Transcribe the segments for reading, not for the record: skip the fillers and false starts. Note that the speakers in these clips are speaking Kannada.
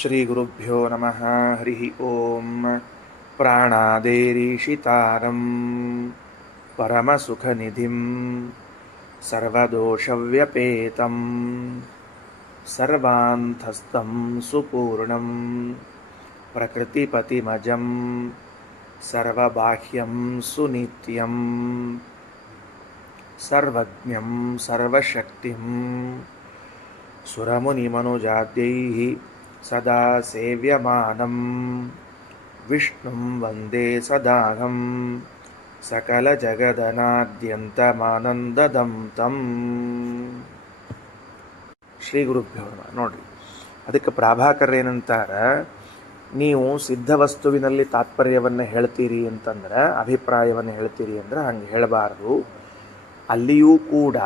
ಶ್ರೀಗುರುಭ್ಯೋ ನಮಃ. ಹರಿ ಓಂ. ಪ್ರಾಣಾದೇರೀಶಿತಾರಂ ಪರಮಸುಖನಿಧಿಂ ಸರ್ವದೋಷವ್ಯಪೇತಂ ಸರ್ವಾಂತಸ್ಥಂ ಸುಪೂರ್ಣಂ ಪ್ರಕೃತಿಪತಿಮಜಂ ಸರ್ವಬಾಹ್ಯಂ ಸುನಿತ್ಯಂ ಸರ್ವಜ್ಞಂ ಸರ್ವಶಕ್ತಿಂ ಸುರಮುನಿಮನುಜಾದ್ಯೈಃ ಸದಾ ಸೇವ್ಯಮಾನಂ ವಿಷ್ಣುಂ ವಂದೇ ಸದಾಹಂ ಸಕಲಜಗದನಾದ್ಯಂತಮಾನಂದದಂ ತಂ. ಶ್ರೀ ಗುರುಭ್ಯೋ ನಮಃ. ನೋಡ್ರಿ, ಅದಕ್ಕೆ ಪ್ರಾಭಾಕರ್ ಏನಂತಾರ, ನೀವು ಸಿದ್ಧ ವಸ್ತುವಿನಲ್ಲಿ ತಾತ್ಪರ್ಯವನ್ನು ಹೇಳ್ತೀರಿ ಅಂತಂದ್ರೆ, ಅಭಿಪ್ರಾಯವನ್ನು ಹೇಳ್ತೀರಿ ಅಂದ್ರೆ ಹಂಗೆ ಹೇಳಬಾರ್ದು. ಅಲ್ಲಿಯೂ ಕೂಡ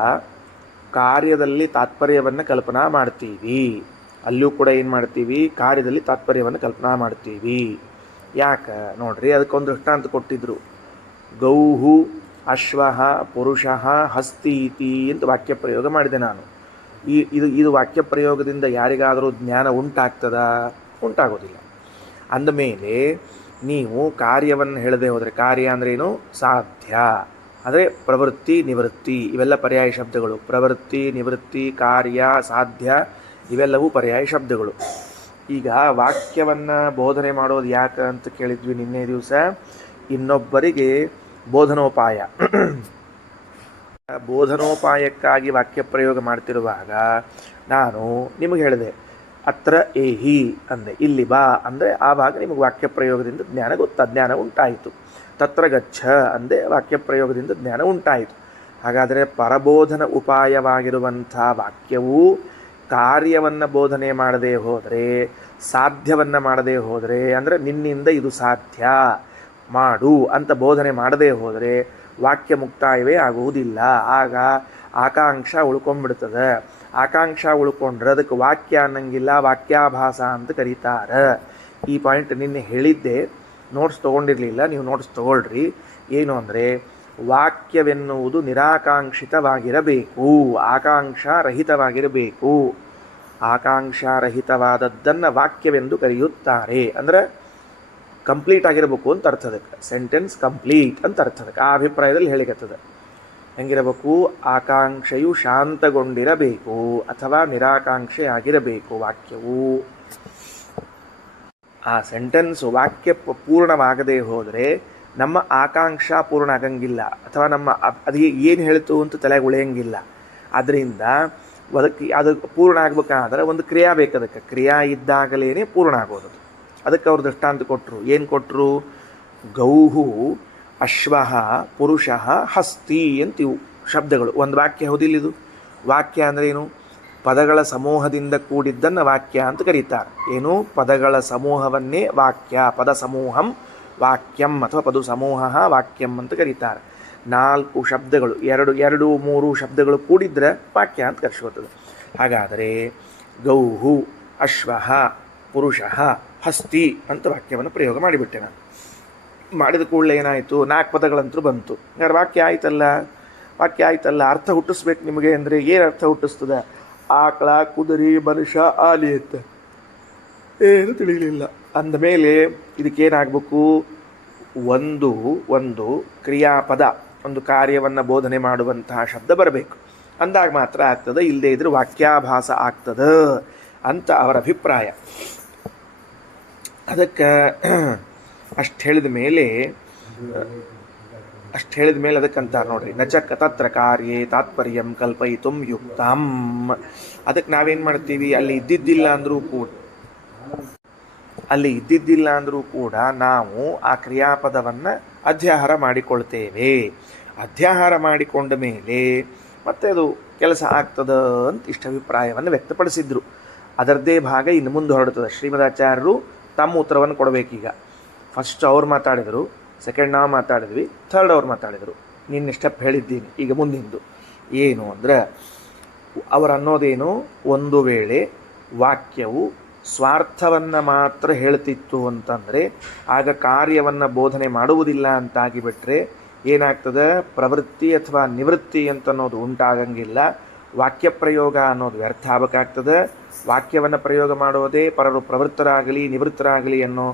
ಕಾರ್ಯದಲ್ಲಿ ತಾತ್ಪರ್ಯವನ್ನು ಕಲ್ಪನಾ ಮಾಡ್ತೀವಿ. ಅಲ್ಲಿಯೂ ಕೂಡ ಏನು ಮಾಡ್ತೀವಿ? ಕಾರ್ಯದಲ್ಲಿ ತಾತ್ಪರ್ಯವನ್ನು ಕಲ್ಪನಾ ಮಾಡ್ತೀವಿ. ಯಾಕೆ ನೋಡ್ರಿ, ಅದಕ್ಕೊಂದು ದೃಷ್ಟಾಂತ ಕೊಟ್ಟಿದ್ರು. ಗೌಹು ಅಶ್ವಃ ಪುರುಷಃ ಹಸ್ತೀತಿ ಅಂತ ವಾಕ್ಯ ಪ್ರಯೋಗ ಮಾಡಿದೆ ನಾನು. ಇದು ವಾಕ್ಯ ಪ್ರಯೋಗದಿಂದ ಯಾರಿಗಾದರೂ ಜ್ಞಾನ ಉಂಟಾಗ್ತದ? ಉಂಟಾಗೋದಿಲ್ಲ. ಅಂದಮೇಲೆ ನೀವು ಕಾರ್ಯವನ್ನು ಹೇಳದೆ ಹೋದರೆ, ಕಾರ್ಯ ಅಂದ್ರೇನು? ಸಾಧ್ಯ. ಅಂದರೆ ಪ್ರವೃತ್ತಿ ನಿವೃತ್ತಿ ಇವೆಲ್ಲ ಪರ್ಯಾಯ ಶಬ್ದಗಳು. ಪ್ರವೃತ್ತಿ ನಿವೃತ್ತಿ ಕಾರ್ಯ ಸಾಧ್ಯ ಇವೆಲ್ಲವೂ ಪರ್ಯಾಯ ಶಬ್ದಗಳು. ಈಗ ವಾಕ್ಯವನ್ನು ಬೋಧನೆ ಮಾಡೋದು ಯಾಕೆ ಅಂತ ಕೇಳಿದ್ವಿ ನಿನ್ನೆ ದಿವಸ. ಇನ್ನೊಬ್ಬರಿಗೆ ಬೋಧನೋಪಾಯ ಬೋಧನೋಪಾಯಕ್ಕಾಗಿ ವಾಕ್ಯ ಪ್ರಯೋಗ ಮಾಡ್ತಿರುವಾಗ ನಾನು ನಿಮಗೆ ಹೇಳಿದೆ, ಅತ್ರ ಏಹಿ ಅಂದೆ, ಇಲ್ಲಿ ಬಾ ಅಂದರೆ ಆವಾಗ ನಿಮಗೆ ವಾಕ್ಯ ಪ್ರಯೋಗದಿಂದ ಜ್ಞಾನ ಉಂಟಾಯಿತು. ತತ್ರ ಗಚ್ಚ ಅಂದೆ, ವಾಕ್ಯ ಪ್ರಯೋಗದಿಂದ ಜ್ಞಾನ ಉಂಟಾಯಿತು. ಹಾಗಾದರೆ ಪರಬೋಧನ ಉಪಾಯವಾಗಿರುವಂಥ ವಾಕ್ಯವು ಕಾರ್ಯವನ್ನು ಬೋಧನೆ ಮಾಡದೇ ಹೋದರೆ, ಸಾಧ್ಯವನ್ನು ಮಾಡದೇ ಹೋದರೆ, ಅಂದರೆ ನಿನ್ನಿಂದ ಇದು ಸಾಧ್ಯ ಮಾಡು ಅಂತ ಬೋಧನೆ ಮಾಡದೇ ಹೋದರೆ ವಾಕ್ಯ ಮುಕ್ತಾಯವೇ ಆಗುವುದಿಲ್ಲ. ಆಗ ಆಕಾಂಕ್ಷ ಉಳ್ಕೊಂಡ್ಬಿಡ್ತದೆ. ಆಕಾಂಕ್ಷ ಉಳ್ಕೊಂಡ್ರೆ ಅದಕ್ಕೆ ವಾಕ್ಯ ಅನ್ನಂಗಿಲ್ಲ, ವಾಕ್ಯಾಭಾಸ ಅಂತ ಕರೀತಾರೆ. ಈ ಪಾಯಿಂಟ್ ನಿನ್ನೆ ಹೇಳಿದ್ದೆ. ನೋಟ್ಸ್ ತೊಗೊಂಡಿರಲಿಲ್ಲ, ನೀವು ನೋಟ್ಸ್ ತೊಗೊಳ್ರಿ. ಏನು ಅಂದರೆ, ವಾಕ್ಯವೆನ್ನುವುದು ನಿರಾಕಾಂಕ್ಷಿತವಾಗಿರಬೇಕು, ಆಕಾಂಕ್ಷಾರಹಿತವಾಗಿರಬೇಕು. ಆಕಾಂಕ್ಷಾರಹಿತವಾದದ್ದನ್ನು ವಾಕ್ಯವೆಂದು ಕರೆಯುತ್ತಾರೆ. ಅಂದರೆ ಕಂಪ್ಲೀಟ್ ಆಗಿರಬೇಕು ಅಂತ ಅರ್ಥ. ಅದಕ್ಕೆ ಸೆಂಟೆನ್ಸ್ ಕಂಪ್ಲೀಟ್ ಅಂತ ಅರ್ಥ. ಅದಕ್ಕೆ ಆ ಅಭಿಪ್ರಾಯದಲ್ಲಿ ಹೇಳಿಕತ್ತದ. ಹೆಂಗಿರಬೇಕು? ಆಕಾಂಕ್ಷೆಯು ಶಾಂತಗೊಂಡಿರಬೇಕು ಅಥವಾ ನಿರಾಕಾಂಕ್ಷೆ ಆಗಿರಬೇಕು ವಾಕ್ಯವು. ಆ ಸೆಂಟೆನ್ಸ್ ವಾಕ್ಯ ಪೂರ್ಣವಾಗದೇ ಹೋದರೆ ನಮ್ಮ ಆಕಾಂಕ್ಷಾ ಪೂರ್ಣ ಆಗಂಗಿಲ್ಲ, ಅಥವಾ ನಮ್ಮ ಅದು ಏನು ಹೇಳ್ತು ಅಂತ ತಲೆಗೆ ಉಳಿಯಂಗಿಲ್ಲ. ಆದ್ದರಿಂದ ಅದು ಪೂರ್ಣ ಆಗ್ಬೇಕಾದ್ರೆ ಒಂದು ಕ್ರಿಯಾ ಬೇಕು. ಅದಕ್ಕೆ ಕ್ರಿಯಾ ಇದ್ದಾಗಲೇ ಪೂರ್ಣ ಆಗೋದು. ಅದಕ್ಕೆ ಅವ್ರು ದೃಷ್ಟಾಂತ ಕೊಟ್ಟರು. ಏನು ಕೊಟ್ಟರು? ಗೌಹು ಅಶ್ವಃ ಪುರುಷಃ ಹಸ್ತಿ ಅಂತಿವು ಶಬ್ದಗಳು. ಒಂದು ವಾಕ್ಯ ಹೌದಿಲ್ಲ ಇದು? ವಾಕ್ಯ ಅಂದರೆ ಏನು? ಪದಗಳ ಸಮೂಹದಿಂದ ಕೂಡಿದ್ದನ್ನು ವಾಕ್ಯ ಅಂತ ಕರೀತಾರೆ. ಏನು? ಪದಗಳ ಸಮೂಹವನ್ನೇ ವಾಕ್ಯ. ಪದ ಸಮೂಹಂ ವಾಕ್ಯಂ ಅಥವಾ ಪದ ಸಮೂಹ ವಾಕ್ಯಂ ಅಂತ ಕರೀತಾರೆ. 4 ಶಬ್ದಗಳು, 2-3 ಶಬ್ದಗಳು ಕೂಡಿದ್ರೆ ವಾಕ್ಯ ಅಂತ ಕರೆಸ್ಕೊಳ್ತದೆ. ಹಾಗಾದರೆ ಗೌಹು ಅಶ್ವಃ ಪುರುಷಃ ಹಸ್ತಿ ಅಂತ ವಾಕ್ಯವನ್ನು ಪ್ರಯೋಗ ಮಾಡಿಬಿಟ್ಟೆ ನಾನು. ಮಾಡಿದ ಕೂಡಲೇ ಏನಾಯಿತು? 4 ಪದಗಳಂತೂ ಬಂತು. ಯಾರು ವಾಕ್ಯ ಆಯ್ತಲ್ಲ? ವಾಕ್ಯ ಆಯ್ತಲ್ಲ. ಅರ್ಥ ಹುಟ್ಟಿಸ್ಬೇಕು ನಿಮಗೆ ಅಂದರೆ ಏನು ಅರ್ಥ ಹುಟ್ಟಿಸ್ತದೆ? ಆಕಳ, ಕುದುರೆ, ಮನುಷ್ಯ, ಆಲಿ ಅಂತ ಏನು ತಿಳಿಯಲಿಲ್ಲ. ಅಂದಮೇಲೆ ಇದಕ್ಕೇನಾಗಬೇಕು? ಒಂದು ಕ್ರಿಯಾಪದ, ಒಂದು ಕಾರ್ಯವನ್ನು ಬೋಧನೆ ಮಾಡುವಂತಹ ಶಬ್ದ ಬರಬೇಕು. ಅಂದಾಗ ಮಾತ್ರ ಆಗ್ತದೆ. ಇಲ್ಲದೇ ಇದ್ರೆ ವಾಕ್ಯಾಭಾಸ ಆಗ್ತದೆ ಅಂತ ಅವರ ಅಭಿಪ್ರಾಯ. ಅದಕ್ಕೆ ಅಷ್ಟು ಹೇಳಿದ ಮೇಲೆ ಅದಕ್ಕಂತಾರೆ ನೋಡ್ರಿ, ನಚ ತತ್ರ ಕಾರ್ಯೇ ತಾತ್ಪರ್ಯಂ ಕಲ್ಪಯಿತುಂ ಯುಕ್ತಂ. ಅದಕ್ಕೆ ನಾವೇನು ಮಾಡ್ತೀವಿ? ಅಲ್ಲಿ ಇದ್ದಿದ್ದಿಲ್ಲ ಅಂದರೂ ಕೂಡ ನಾವು ಆ ಕ್ರಿಯಾಪದವನ್ನು ಅಧ್ಯಾಹಾರ ಮಾಡಿಕೊಳ್ತೇವೆ. ಅಧ್ಯಾಹಾರ ಮಾಡಿಕೊಂಡ ಮೇಲೆ ಮತ್ತೆ ಅದು ಕೆಲಸ ಆಗ್ತದ ಅಂತ ಇಷ್ಟ ಅಭಿಪ್ರಾಯವನ್ನು ವ್ಯಕ್ತಪಡಿಸಿದ್ರು. ಅದರದ್ದೇ ಭಾಗ ಇನ್ನು ಮುಂದೆ ಹೊರಡ್ತದೆ. ಶ್ರೀಮದಾಚಾರ್ಯರು ತಮ್ಮ ಉತ್ತರವನ್ನು ಕೊಡಬೇಕೀಗ. ಫಸ್ಟ್ ಅವ್ರು ಮಾತಾಡಿದರು, ಸೆಕೆಂಡ್ ನಾವು ಮಾತಾಡಿದ್ವಿ, ಥರ್ಡ್ ಅವ್ರು ಮಾತಾಡಿದರು. ನಿನ್ನೆ ಸ್ಟೆಪ್ ಹೇಳಿದ್ದೀನಿ. ಈಗ ಮುಂದಿಂದು ಏನು ಅಂದರೆ, ಅವರು ಅನ್ನೋದೇನು? ಒಂದು ವೇಳೆ ವಾಕ್ಯವು ಸ್ವಾರ್ಥವನ್ನು ಮಾತ್ರ ಹೇಳ್ತಿತ್ತು ಅಂತಂದರೆ ಆಗ ಕಾರ್ಯವನ್ನು ಬೋಧನೆ ಮಾಡುವುದಿಲ್ಲ ಅಂತಾಗಿಬಿಟ್ರೆ ಏನಾಗ್ತದೆ? ಪ್ರವೃತ್ತಿ ಅಥವಾ ನಿವೃತ್ತಿ ಅಂತನ್ನೋದು ಉಂಟಾಗಂಗಿಲ್ಲ. ವಾಕ್ಯ ಪ್ರಯೋಗ ಅನ್ನೋದು ವ್ಯರ್ಥ ಆಗಬೇಕಾಗ್ತದೆ. ವಾಕ್ಯವನ್ನು ಪ್ರಯೋಗ ಮಾಡೋದೇ ಪರರು ಪ್ರವೃತ್ತರಾಗಲಿ ನಿವೃತ್ತರಾಗಲಿ ಅನ್ನೋ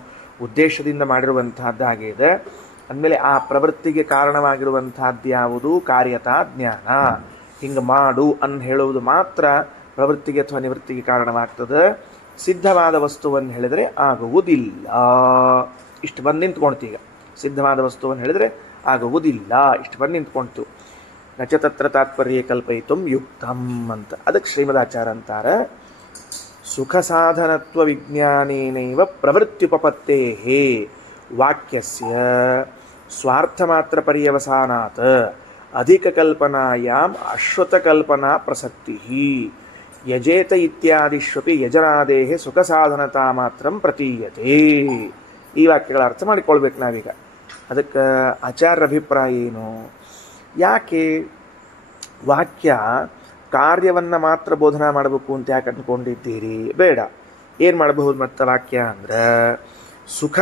ಉದ್ದೇಶದಿಂದ ಮಾಡಿರುವಂತಹದ್ದಾಗಿದೆ. ಅಂದಮೇಲೆ ಆ ಪ್ರವೃತ್ತಿಗೆ ಕಾರಣವಾಗಿರುವಂತಹದ್ದು ಯಾವುದು? ಕಾರ್ಯತಾ ಜ್ಞಾನ. ಹಿಂಗೆ ಮಾಡು ಅನ್ನು ಹೇಳುವುದು ಮಾತ್ರ ಪ್ರವೃತ್ತಿಗೆ ಅಥವಾ ನಿವೃತ್ತಿಗೆ ಕಾರಣವಾಗ್ತದೆ. ಸಿದ್ಧವಾದ ವಸ್ತುವನ್ನು ಹೇಳಿದರೆ ಆಗುವುದಿಲ್ಲ. ಇಷ್ಟು ಬಂದು ನಿಂತ್ಕೊಳ್ತೀಗ. ಸಿದ್ಧವಾದ ವಸ್ತುವನ್ನು ಹೇಳಿದರೆ ಆಗುವುದಿಲ್ಲ. ಇಷ್ಟು ಬಂದು ನಿಂತ್ಕೊಳ್ತು. ನಚ ತತ್ರ ತಾತ್ಪರ್ಯ ಕಲ್ಪಯಿತು ಯುಕ್ತಂ ಅಂತ. ಅದಕ್ಕೆ ಶ್ರೀಮದಾಚಾರ್ಯ ಅಂತಾರೆ, ಸುಖ ಸಾಧನತ್ವ ವಿಜ್ಞಾನೇನೈವ ಪ್ರವೃತ್ತ್ಯುಪಪತ್ತೇ ವಾಕ್ಯಸ್ಯ ಸ್ವಾರ್ಥ ಮಾತ್ರ ಪರ್ಯವಸಾನಾತ್ ಅಧಿಕ ಕಲ್ಪನಾಯಾಮ್ ಅಶ್ರುತ ಕಲ್ಪನಾ ಪ್ರಸಕ್ತಿ ಯಜೇತ ಇತ್ಯಾದಿಷ್ವಪಿ ಯಜನಾದೇಹೆ ಸುಖ ಸಾಧನತಾ ಮಾತ್ರ ಪ್ರತೀಯತೆ. ಈ ವಾಕ್ಯಗಳ ಅರ್ಥ ಮಾಡಿಕೊಳ್ಬೇಕು ನಾವೀಗ. ಅದಕ್ಕೆ ಆಚಾರ್ಯರ ಅಭಿಪ್ರಾಯ ಏನು? ಯಾಕೆ ವಾಕ್ಯ ಕಾರ್ಯವನ್ನು ಮಾತ್ರ ಬೋಧನಾ ಮಾಡಬೇಕು ಅಂತ ಯಾಕೆ ಅಂದ್ಕೊಂಡಿದ್ದೀರಿ? ಬೇಡ. ಏನು ಮಾಡಬಹುದು ಮತ್ತು ವಾಕ್ಯ ಅಂದ್ರೆ ಸುಖ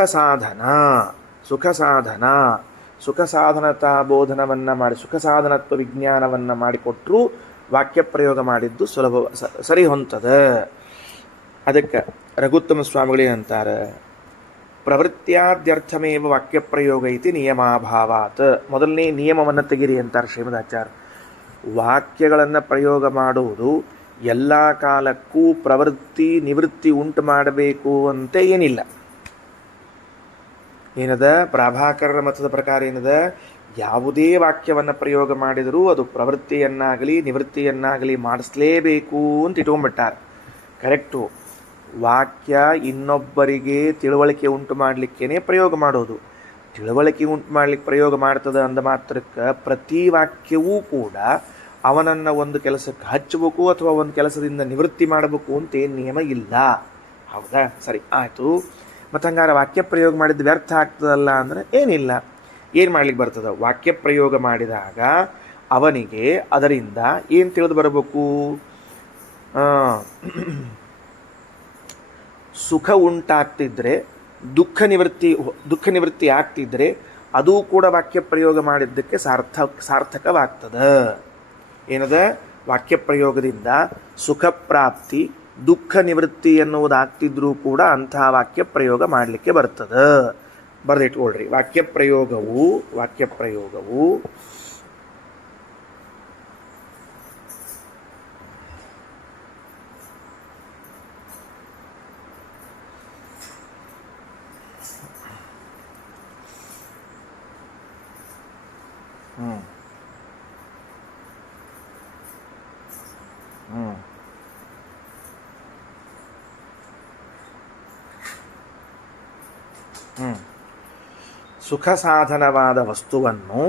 ಸಾಧನತಾ ಬೋಧನವನ್ನು ಮಾಡಿ ಸುಖ ಸಾಧನತ್ವ ವಿಜ್ಞಾನವನ್ನು ಮಾಡಿಕೊಟ್ಟರೂ ವಾಕ್ಯ ಪ್ರಯೋಗ ಮಾಡಿದ್ದು ಸುಲಭ ಸರಿ ಹೊಂತದೆ. ಅದಕ್ಕೆ ರಘುತ್ತಮ ಸ್ವಾಮಿಗಳೇನಂತಾರೆ, ಪ್ರವೃತ್ತಿಯಾದ್ಯರ್ಥಮೇವ ವಾಕ್ಯ ಪ್ರಯೋಗ ಐತಿ ನಿಯಮಾಭಾವಾತ್. ಮೊದಲನೇ ನಿಯಮವನ್ನು ತೆಗಿರಿ ಅಂತಾರೆ ಶ್ರೀಮದಾಚಾರ್ಯ. ವಾಕ್ಯಗಳನ್ನು ಪ್ರಯೋಗ ಮಾಡುವುದು ಎಲ್ಲ ಕಾಲಕ್ಕೂ ಪ್ರವೃತ್ತಿ ನಿವೃತ್ತಿ ಉಂಟು ಮಾಡಬೇಕು ಅಂತ ಏನಿಲ್ಲ. ಏನದ ಪ್ರಾಭಾಕರರ ಮತದ ಪ್ರಕಾರ ಏನದ, ಯಾವುದೇ ವಾಕ್ಯವನ್ನು ಪ್ರಯೋಗ ಮಾಡಿದರೂ ಅದು ಪ್ರವೃತ್ತಿಯನ್ನಾಗಲಿ ನಿವೃತ್ತಿಯನ್ನಾಗಲಿ ಮಾಡಿಸಲೇಬೇಕು ಅಂತ ಇಟ್ಕೊಂಡ್ಬಿಟ್ಟಾರೆ. ಕರೆಕ್ಟು. ವಾಕ್ಯ ಇನ್ನೊಬ್ಬರಿಗೆ ತಿಳುವಳಿಕೆ ಉಂಟು ಮಾಡಲಿಕ್ಕೇ ಪ್ರಯೋಗ ಮಾಡೋದು. ತಿಳುವಳಿಕೆ ಉಂಟು ಮಾಡಲಿಕ್ಕೆ ಪ್ರಯೋಗ ಮಾಡ್ತದೆ ಅಂದ ಮಾತ್ರಕ್ಕೆ ಪ್ರತಿ ವಾಕ್ಯವೂ ಕೂಡ ಅವನನ್ನು ಒಂದು ಕೆಲಸಕ್ಕೆ ಹಚ್ಚಬೇಕು ಅಥವಾ ಒಂದು ಕೆಲಸದಿಂದ ನಿವೃತ್ತಿ ಮಾಡಬೇಕು ಅಂತ ಏನು ನಿಯಮ ಇಲ್ಲ. ಹೌದಾ? ಸರಿ, ಆಯಿತು. ಮತ್ತು ಹಂಗಾರೆ ವಾಕ್ಯ ಪ್ರಯೋಗ ಮಾಡಿದ್ದು ವ್ಯರ್ಥ ಆಗ್ತದಲ್ಲ ಅಂದರೆ ಏನಿಲ್ಲ. ಏನು ಮಾಡ್ಲಿಕ್ಕೆ ಬರ್ತದೆ? ವಾಕ್ಯ ಪ್ರಯೋಗ ಮಾಡಿದಾಗ ಅವನಿಗೆ ಅದರಿಂದ ಏನು ತಿಳಿದು ಬರಬೇಕು? ಸುಖ ಉಂಟಾಗ್ತಿದ್ರೆ ದುಃಖ ನಿವೃತ್ತಿ ಆಗ್ತಿದ್ರೆ ಅದೂ ಕೂಡ ವಾಕ್ಯ ಪ್ರಯೋಗ ಮಾಡಿದ್ದಕ್ಕೆ ಸಾರ್ಥಕವಾಗ್ತದೆ. ಏನದ? ವಾಕ್ಯ ಪ್ರಯೋಗದಿಂದ ಸುಖ ಪ್ರಾಪ್ತಿ ದುಃಖ ನಿವೃತ್ತಿ ಎನ್ನುವುದಾಗ್ತಿದ್ರೂ ಕೂಡ ಅಂತಹ ವಾಕ್ಯ ಪ್ರಯೋಗ ಮಾಡಲಿಕ್ಕೆ ಬರ್ತದೆ. ಬರೆದಿಟ್ಕೊಳ್ರಿ. ವಾಕ್ಯ ಪ್ರಯೋಗವು ಸುಖ ಸಾಧನವಾದ ವಸ್ತುವನ್ನು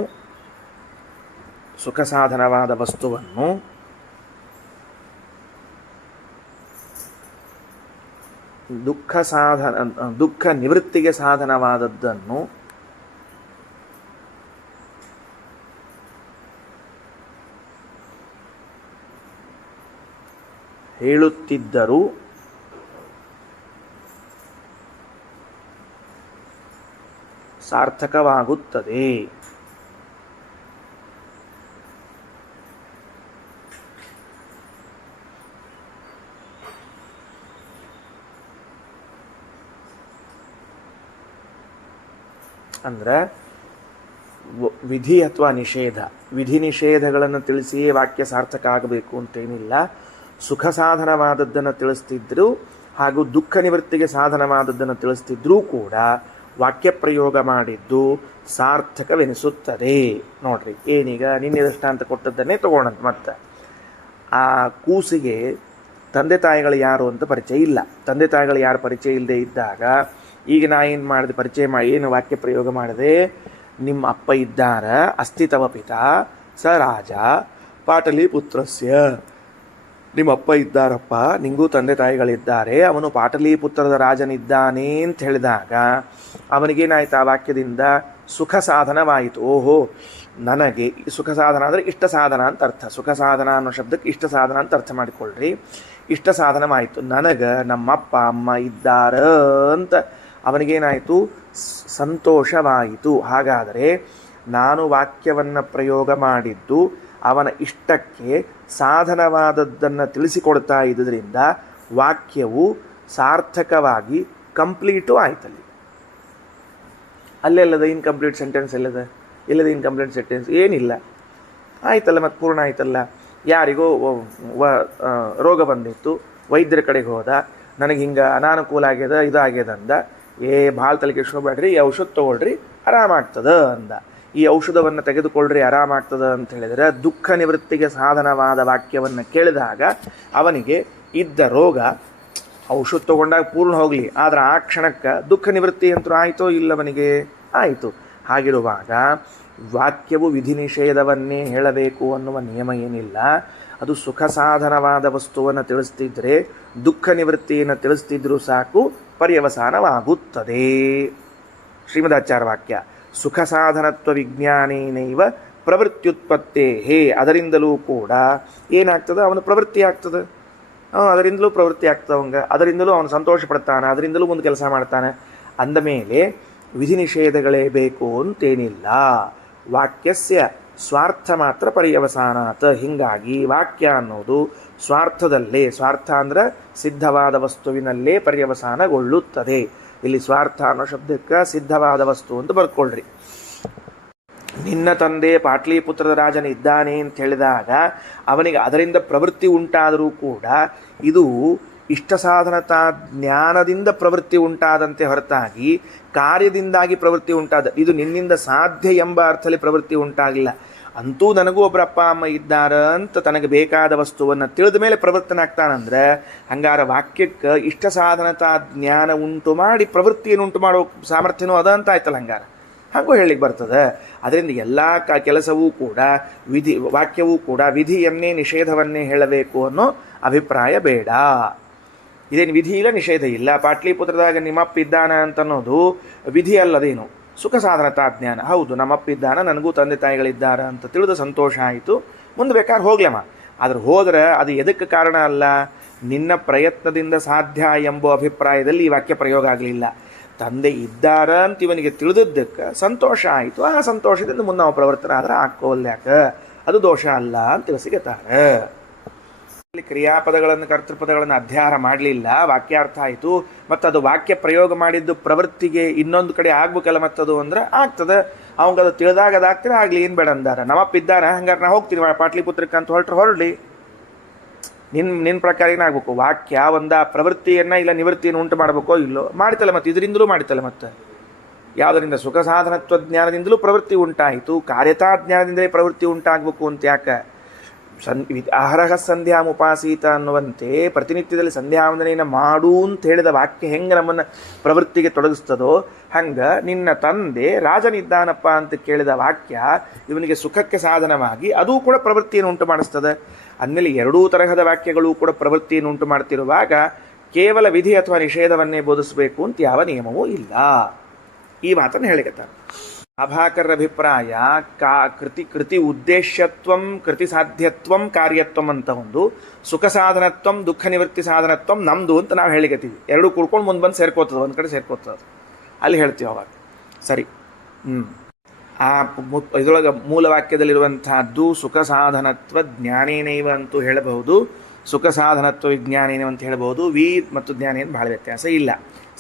ದುಃಖ ನಿವೃತ್ತಿಗೆ ಸಾಧನವಾದದ್ದನ್ನು ಹೇಳುತ್ತಿದ್ದರೂ ಸಾರ್ಥಕವಾಗುತ್ತದೆ. ಅಂದ್ರೆ ವಿಧಿ ಅಥವಾ ನಿಷೇಧ, ವಿಧಿ ನಿಷೇಧಗಳನ್ನು ತಿಳಿಸಿಯೇ ವಾಕ್ಯ ಸಾರ್ಥಕ ಆಗಬೇಕು ಅಂತೇನಿಲ್ಲ. ಸುಖ ಸಾಧನವಾದದ್ದನ್ನು ತಿಳಿಸ್ತಿದ್ರು ಹಾಗೂ ದುಃಖ ನಿವೃತ್ತಿಗೆ ಸಾಧನವಾದದ್ದನ್ನು ತಿಳಿಸ್ತಿದ್ರೂ ಕೂಡ ವಾಕ್ಯ ಪ್ರಯೋಗ ಮಾಡಿದ್ದು ಸಾರ್ಥಕವೆನಿಸುತ್ತದೆ. ನೋಡ್ರಿ, ಏನೀಗ ನಿನ್ನೆ ದೃಷ್ಟಾಂತ ಕೊಟ್ಟದ್ದನ್ನೇ ತಗೊಳ್ಳಂತ. ಮತ್ತೆ ಆ ಕೂಸಿಗೆ ತಂದೆ ತಾಯಿಗಳು ಯಾರು ಅಂತ ಪರಿಚಯ ಇಲ್ಲ. ತಂದೆ ತಾಯಿಗಳು ಯಾರು ಪರಿಚಯ ಇಲ್ಲದೆ ಇದ್ದಾಗ ಈಗ ನಾ ಏನು ಮಾಡಿದೆ? ಏನು ವಾಕ್ಯ ಪ್ರಯೋಗ ಮಾಡಿದೆ? ನಿಮ್ಮ ಅಪ್ಪ ಇದ್ದಾರ, ಅಸ್ತಿ ತವ ಪಿತಾ ಸ ರಾಜ ಪಾಟಲಿಪುತ್ರಸ್ಯ. ನಿಮ್ಮ ಅಪ್ಪ ಇದ್ದಾರಪ್ಪ, ನಿಂಗೂ ತಂದೆ ತಾಯಿಗಳಿದ್ದಾರೆ, ಅವನು ಪಾಟಲಿಪುತ್ರದ ರಾಜನಿದ್ದಾನೆ ಅಂತ ಹೇಳಿದಾಗ ಅವನಿಗೇನಾಯ್ತು? ಆ ವಾಕ್ಯದಿಂದ ಸುಖ ಸಾಧನವಾಯಿತು. ಓಹೋ, ನನಗೆ ಸುಖ ಸಾಧನ ಅಂದರೆ ಇಷ್ಟ ಸಾಧನ ಅಂತ ಅರ್ಥ. ಸುಖ ಸಾಧನ ಅನ್ನೋ ಶಬ್ದಕ್ಕೆ ಇಷ್ಟ ಸಾಧನ ಅಂತ ಅರ್ಥ ಮಾಡಿಕೊಳ್ಳ್ರಿ. ಇಷ್ಟ ಸಾಧನವಾಯಿತು. ನನಗೆ ನಮ್ಮಪ್ಪ ಅಮ್ಮ ಇದ್ದಾರ ಅಂತ ಅವನಿಗೇನಾಯಿತು? ಸಂತೋಷವಾಯಿತು. ಹಾಗಾದರೆ ನಾನು ವಾಕ್ಯವನ್ನು ಪ್ರಯೋಗ ಮಾಡಿದ್ದು ಅವನ ಇಷ್ಟಕ್ಕೆ ಸಾಧನವಾದದ್ದನ್ನು ತಿಳಿಸಿಕೊಡ್ತಾ ಇದ್ದುದರಿಂದ ವಾಕ್ಯವು ಸಾರ್ಥಕವಾಗಿ ಕಂಪ್ಲೀಟು ಆಯ್ತಲ್ಲಿ. ಅಲ್ಲೆಲ್ಲದ ಇನ್ಕಂಪ್ಲೀಟ್ ಸೆಂಟೆನ್ಸ್ ಎಲ್ಲದ, ಇಲ್ಲದ ಇನ್ಕಂಪ್ಲೀಟ್ ಸೆಂಟೆನ್ಸ್ ಏನಿಲ್ಲ, ಆಯ್ತಲ್ಲ, ಮತ್ತು ಪೂರ್ಣ ಆಯ್ತಲ್ಲ. ಯಾರಿಗೋ ರೋಗ ಬಂದಿತ್ತು, ವೈದ್ಯರ ಕಡೆಗೆ ಹೋದ, ನನಗೆ ಹಿಂಗೆ ಅನಾನುಕೂಲ ಆಗ್ಯದ, ಇದಾಗ್ಯದ ಅಂದ. ಭಾಳ ತಲೆ ಕೆಡಿಸ್ಕೊಬೇಡ್ರಿ, ಈ ಔಷಧ ತೊಗೊಳ್ರಿ ಆರಾಮಾಗ್ತದ ಅಂದ. ಈ ಔಷಧವನ್ನು ತೆಗೆದುಕೊಳ್ಳ್ರಿ ಆರಾಮಾಗ್ತದ ಅಂತ ಹೇಳಿದರೆ ದುಃಖ ನಿವೃತ್ತಿಗೆ ಸಾಧನವಾದ ವಾಕ್ಯವನ್ನು ಕೇಳಿದಾಗ ಅವನಿಗೆ ಇದ್ದ ರೋಗ ಔಷಧ ತೊಗೊಂಡಾಗ ಪೂರ್ಣ ಹೋಗಲಿ, ಆದರೆ ಆ ಕ್ಷಣಕ್ಕೆ ದುಃಖ ನಿವೃತ್ತಿ ಅಂತೂ ಆಯಿತೋ ಇಲ್ಲವನಿಗೆ ಆಯಿತು. ಹಾಗಿರುವಾಗ ವಾಕ್ಯವು ವಿಧಿ ನಿಷೇಧವನ್ನೇ ಹೇಳಬೇಕು ಅನ್ನುವ ನಿಯಮ ಏನಿಲ್ಲ. ಅದು ಸುಖ ಸಾಧನವಾದ ವಸ್ತುವನ್ನು ತಿಳಿಸ್ತಿದ್ರೆ, ದುಃಖ ನಿವೃತ್ತಿಯನ್ನು ತಿಳಿಸ್ತಿದ್ರೂ ಸಾಕು, ಪರ್ಯವಸಾನವಾಗುತ್ತದೆ. ಶ್ರೀಮದಾಚಾರ್ಯ ವಾಕ್ಯ ಸುಖ ಸಾಧನತ್ವ ವಿಜ್ಞಾನೇನೈವ ಪ್ರವೃತ್ತಿಯುತ್ಪತ್ತೇ ಹೇ. ಅದರಿಂದಲೂ ಕೂಡ ಏನಾಗ್ತದೆ, ಅವನು ಪ್ರವೃತ್ತಿ ಆಗ್ತದೆ, ಅದರಿಂದಲೂ ಪ್ರವೃತ್ತಿ ಆಗ್ತದೆ ಅವಂಗೆ, ಅದರಿಂದಲೂ ಅವನು ಸಂತೋಷ ಪಡ್ತಾನೆ, ಅದರಿಂದಲೂ ಮುಂದೆ ಕೆಲಸ ಮಾಡ್ತಾನೆ. ಅಂದಮೇಲೆ ವಿಧಿ ನಿಷೇಧಗಳೇ ಬೇಕು ಅಂತೇನಿಲ್ಲ. ವಾಕ್ಯಸ್ಯ ಸ್ವಾರ್ಥ ಮಾತ್ರ ಪರ್ಯವಸಾನಾತ್. ಹೀಗಾಗಿ ವಾಕ್ಯ ಅನ್ನೋದು ಸ್ವಾರ್ಥದಲ್ಲೇ, ಸ್ವಾರ್ಥ ಅಂದ್ರೆ ಸಿದ್ಧವಾದ ವಸ್ತುವಿನಲ್ಲೇ ಪರ್ಯವಸಾನಗೊಳ್ಳುತ್ತದೆ. ಇಲ್ಲಿ ಸ್ವಾರ್ಥ ಅನ್ನೋ ಶಬ್ದಕ್ಕೆ ಸಿದ್ಧವಾದ ವಸ್ತು ಅಂತ ಬರ್ಕೊಳ್ರಿ. ನಿನ್ನ ತಂದೆ ಪಾಟ್ಲಿಪುತ್ರದ ರಾಜನ ಇದ್ದಾನೆ ಅಂತ ಹೇಳಿದಾಗ ಅವನಿಗೆ ಅದರಿಂದ ಪ್ರವೃತ್ತಿ ಉಂಟಾದರೂ ಕೂಡ ಇದು ಇಷ್ಟ ಸಾಧನತಾ ಜ್ಞಾನದಿಂದ ಪ್ರವೃತ್ತಿ ಉಂಟಾದಂತೆ ಹೊರತಾಗಿ ಕಾರ್ಯದಿಂದಾಗಿ ಪ್ರವೃತ್ತಿ ಉಂಟಾದ, ಇದು ನಿನ್ನಿಂದ ಸಾಧ್ಯ ಎಂಬ ಅರ್ಥದಲ್ಲಿ ಪ್ರವೃತ್ತಿ ಉಂಟಾಗಿಲ್ಲ. ಅಂತೂ ನನಗೂ ಒಬ್ಬರ ಅಪ್ಪ ಅಮ್ಮ ಇದ್ದಾರ ಅಂತ ತನಗೆ ಬೇಕಾದ ವಸ್ತುವನ್ನು ತಿಳಿದ ಮೇಲೆ ಪ್ರವೃತ್ತನಾಗ್ತಾನಂದ್ರೆ, ಹಂಗಾರ ವಾಕ್ಯಕ್ಕೆ ಇಷ್ಟ ಸಾಧನತಾ ಜ್ಞಾನ ಉಂಟು ಮಾಡಿ ಪ್ರವೃತ್ತಿಯನ್ನು ಉಂಟು ಮಾಡೋ ಸಾಮರ್ಥ್ಯನೂ ಅದ ಅಂತ ಆಯ್ತಲ್ಲ. ಹಂಗಾರ ಹಾಗೂ ಹೇಳಿಕ್ಕೆ ಬರ್ತದೆ. ಅದರಿಂದ ಎಲ್ಲ ಕೆಲಸವೂ ಕೂಡ ವಾಕ್ಯವೂ ಕೂಡ ವಿಧಿಯನ್ನೇ ನಿಷೇಧವನ್ನೇ ಹೇಳಬೇಕು ಅನ್ನೋ ಅಭಿಪ್ರಾಯ ಬೇಡ. ಇದೇನು ವಿಧಿ ಇಲ್ಲ, ನಿಷೇಧ ಇಲ್ಲ. ಪಾಟ್ಲಿಪುತ್ರದಾಗ ನಿಮ್ಮಪ್ಪ ಇದ್ದಾನ ಅಂತನ್ನೋದು ವಿಧಿ ಅಲ್ಲದೇನು, ಸುಖ ಸಾಧನತಾ ಜ್ಞಾನ. ಹೌದು, ನಮ್ಮಪ್ಪ ಇದ್ದಾನ, ನನಗೂ ತಂದೆ ತಾಯಿಗಳಿದ್ದಾರ ಅಂತ ತಿಳಿದು ಸಂತೋಷ ಆಯಿತು, ಮುಂದೆ ಬೇಕಾದ್ರೆ ಹೋಗ್ಲಮ್ಮ. ಆದ್ರೆ ಹೋದ್ರೆ ಅದು ಎದಕ್ಕೆ ಕಾರಣ ಅಲ್ಲ, ನಿನ್ನ ಪ್ರಯತ್ನದಿಂದ ಸಾಧ್ಯ ಎಂಬ ಅಭಿಪ್ರಾಯದಲ್ಲಿ ಈ ವಾಕ್ಯ ಪ್ರಯೋಗ ಆಗಲಿಲ್ಲ. ತಂದೆ ಇದ್ದಾರ ಅಂತ ಇವನಿಗೆ ತಿಳಿದದ್ದಕ್ಕೆ ಸಂತೋಷ ಆಯಿತು, ಆ ಸಂತೋಷದಿಂದ ಮುಂದೆ ನಾವು ಪ್ರವರ್ತನ ಆದ್ರೆ ಹಾಕೋಲ್ಯಾಕ, ಅದು ದೋಷ ಅಲ್ಲ ಅಂತ ತಿಳಿಸಿಗೆತ್ತಾರೆ. ಕ್ರಿಯಾಪದಗಳನ್ನು ಕರ್ತೃಪದಗಳನ್ನು ಅಧ್ಯಯನ ಮಾಡಲಿಲ್ಲ, ವಾಕ್ಯಾರ್ಥ ಆಯಿತು. ಮತ್ತು ಅದು ವಾಕ್ಯ ಪ್ರಯೋಗ ಮಾಡಿದ್ದು ಪ್ರವೃತ್ತಿಗೆ ಇನ್ನೊಂದು ಕಡೆ ಆಗ್ಬೇಕಲ್ಲ, ಮತ್ತದು ಅಂದ್ರೆ ಆಗ್ತದೆ. ಅವಂಗದು ತಿಳಿದಾಗ ಅದಾಗ್ತಿರ ಆಗಲಿ, ಏನು ಬೇಡ ಅಂದಾರ. ನಮ್ಮಪ್ಪ ಇದ್ದಾನ, ಹಂಗಾರೆ ನಾ ಹೋಗ್ತೀನಿ ಪಾಟ್ಲಿಪುತ್ರಕ್ಕೆ ಅಂತ ಹೊರಡ್ಲಿ. ನಿನ್ನ ಪ್ರಕಾರ ಏನಾಗಬೇಕು, ವಾಕ್ಯ ಒಂದ ಪ್ರವೃತ್ತಿಯನ್ನು ಇಲ್ಲ ನಿವೃತ್ತಿಯನ್ನು ಉಂಟು ಮಾಡಬೇಕೋ ಇಲ್ಲೋ, ಮಾಡಿತಲ್ಲ. ಮತ್ತು ಇದರಿಂದಲೂ ಮಾಡಿತಲ್ಲ. ಮತ್ತು ಯಾವುದರಿಂದ ಸುಖ ಸಾಧನತ್ವ ಜ್ಞಾನದಿಂದಲೂ ಪ್ರವೃತ್ತಿ ಉಂಟಾಯಿತು, ಕಾರ್ಯತಾ ಜ್ಞಾನದಿಂದಲೇ ಪ್ರವೃತ್ತಿ ಉಂಟಾಗಬೇಕು ಅಂತ ಯಾಕೆ? ಅಹರಹ ಸಂಧ್ಯಾ ಉಪಾಸೀತ ಅನ್ನುವಂತೆ ಪ್ರತಿನಿತ್ಯದಲ್ಲಿ ಸಂಧ್ಯಾವಂದನೆಯನ್ನು ಮಾಡು ಅಂತ ಹೇಳಿದ ವಾಕ್ಯ ಹೆಂಗೆ ನಮ್ಮನ್ನು ಪ್ರವೃತ್ತಿಗೆ ತೊಡಗಿಸ್ತದೋ, ಹಂಗೆ ನಿನ್ನ ತಂದೆ ರಾಜನಿದ್ದಾನಪ್ಪ ಅಂತ ಕೇಳಿದ ವಾಕ್ಯ ಇವನಿಗೆ ಸುಖಕ್ಕೆ ಸಾಧನವಾಗಿ ಅದೂ ಕೂಡ ಪ್ರವೃತ್ತಿಯನ್ನು ಉಂಟು ಮಾಡಿಸ್ತದೆ. ಅಂದಮೇಲೆ ಎರಡೂ ತರಹದ ವಾಕ್ಯಗಳು ಕೂಡ ಪ್ರವೃತ್ತಿಯನ್ನು ಉಂಟು ಮಾಡ್ತಿರುವಾಗ ಕೇವಲ ವಿಧಿ ಅಥವಾ ನಿಷೇಧವನ್ನೇ ಬೋಧಿಸಬೇಕು ಅಂತ ಯಾವ ನಿಯಮವೂ ಇಲ್ಲ. ಈ ಮಾತನ್ನು ಹೇಳಿಕತ್ತಾರೆ. ಅಭಾಕರ ಅಭಿಪ್ರಾಯ ಕೃತಿ ಉದ್ದೇಶ್ಯತ್ವಂ, ಕೃತಿ ಸಾಧ್ಯತ್ವಂ, ಕಾರ್ಯತ್ವಂ ಅಂತ ಒಂದು, ಸುಖ ಸಾಧನತ್ವಂ, ದುಃಖ ನಿವೃತ್ತಿ ಸಾಧನತ್ವಂ ನಮ್ಮದು ಅಂತ ನಾವು ಹೇಳಿಕತ್ತೀವಿ. ಎರಡೂ ಕೂಡ್ಕೊಂಡು ಮುಂದೆ ಬಂದು ಸೇರ್ಕೋತದೆ, ಒಂದು ಕಡೆ ಸೇರ್ಕೋತದೆ. ಅಲ್ಲಿ ಹೇಳ್ತೀವಿ ಅವಾಗ. ಸರಿ. ಆ ಇದರೊಳಗೆ ಮೂಲ ವಾಕ್ಯದಲ್ಲಿರುವಂತಹದ್ದು ಸುಖ ಸಾಧನತ್ವ ಜ್ಞಾನೇನೈವ ಅಂತೂ ಹೇಳಬಹುದು, ಸುಖ ಸಾಧನತ್ವ ವಿಜ್ಞಾನೇನೈವ ಅಂತ ಹೇಳಬಹುದು. ವಿ ಮತ್ತು ಜ್ಞಾನೇನು ಭಾಳ ವ್ಯತ್ಯಾಸ ಇಲ್ಲ.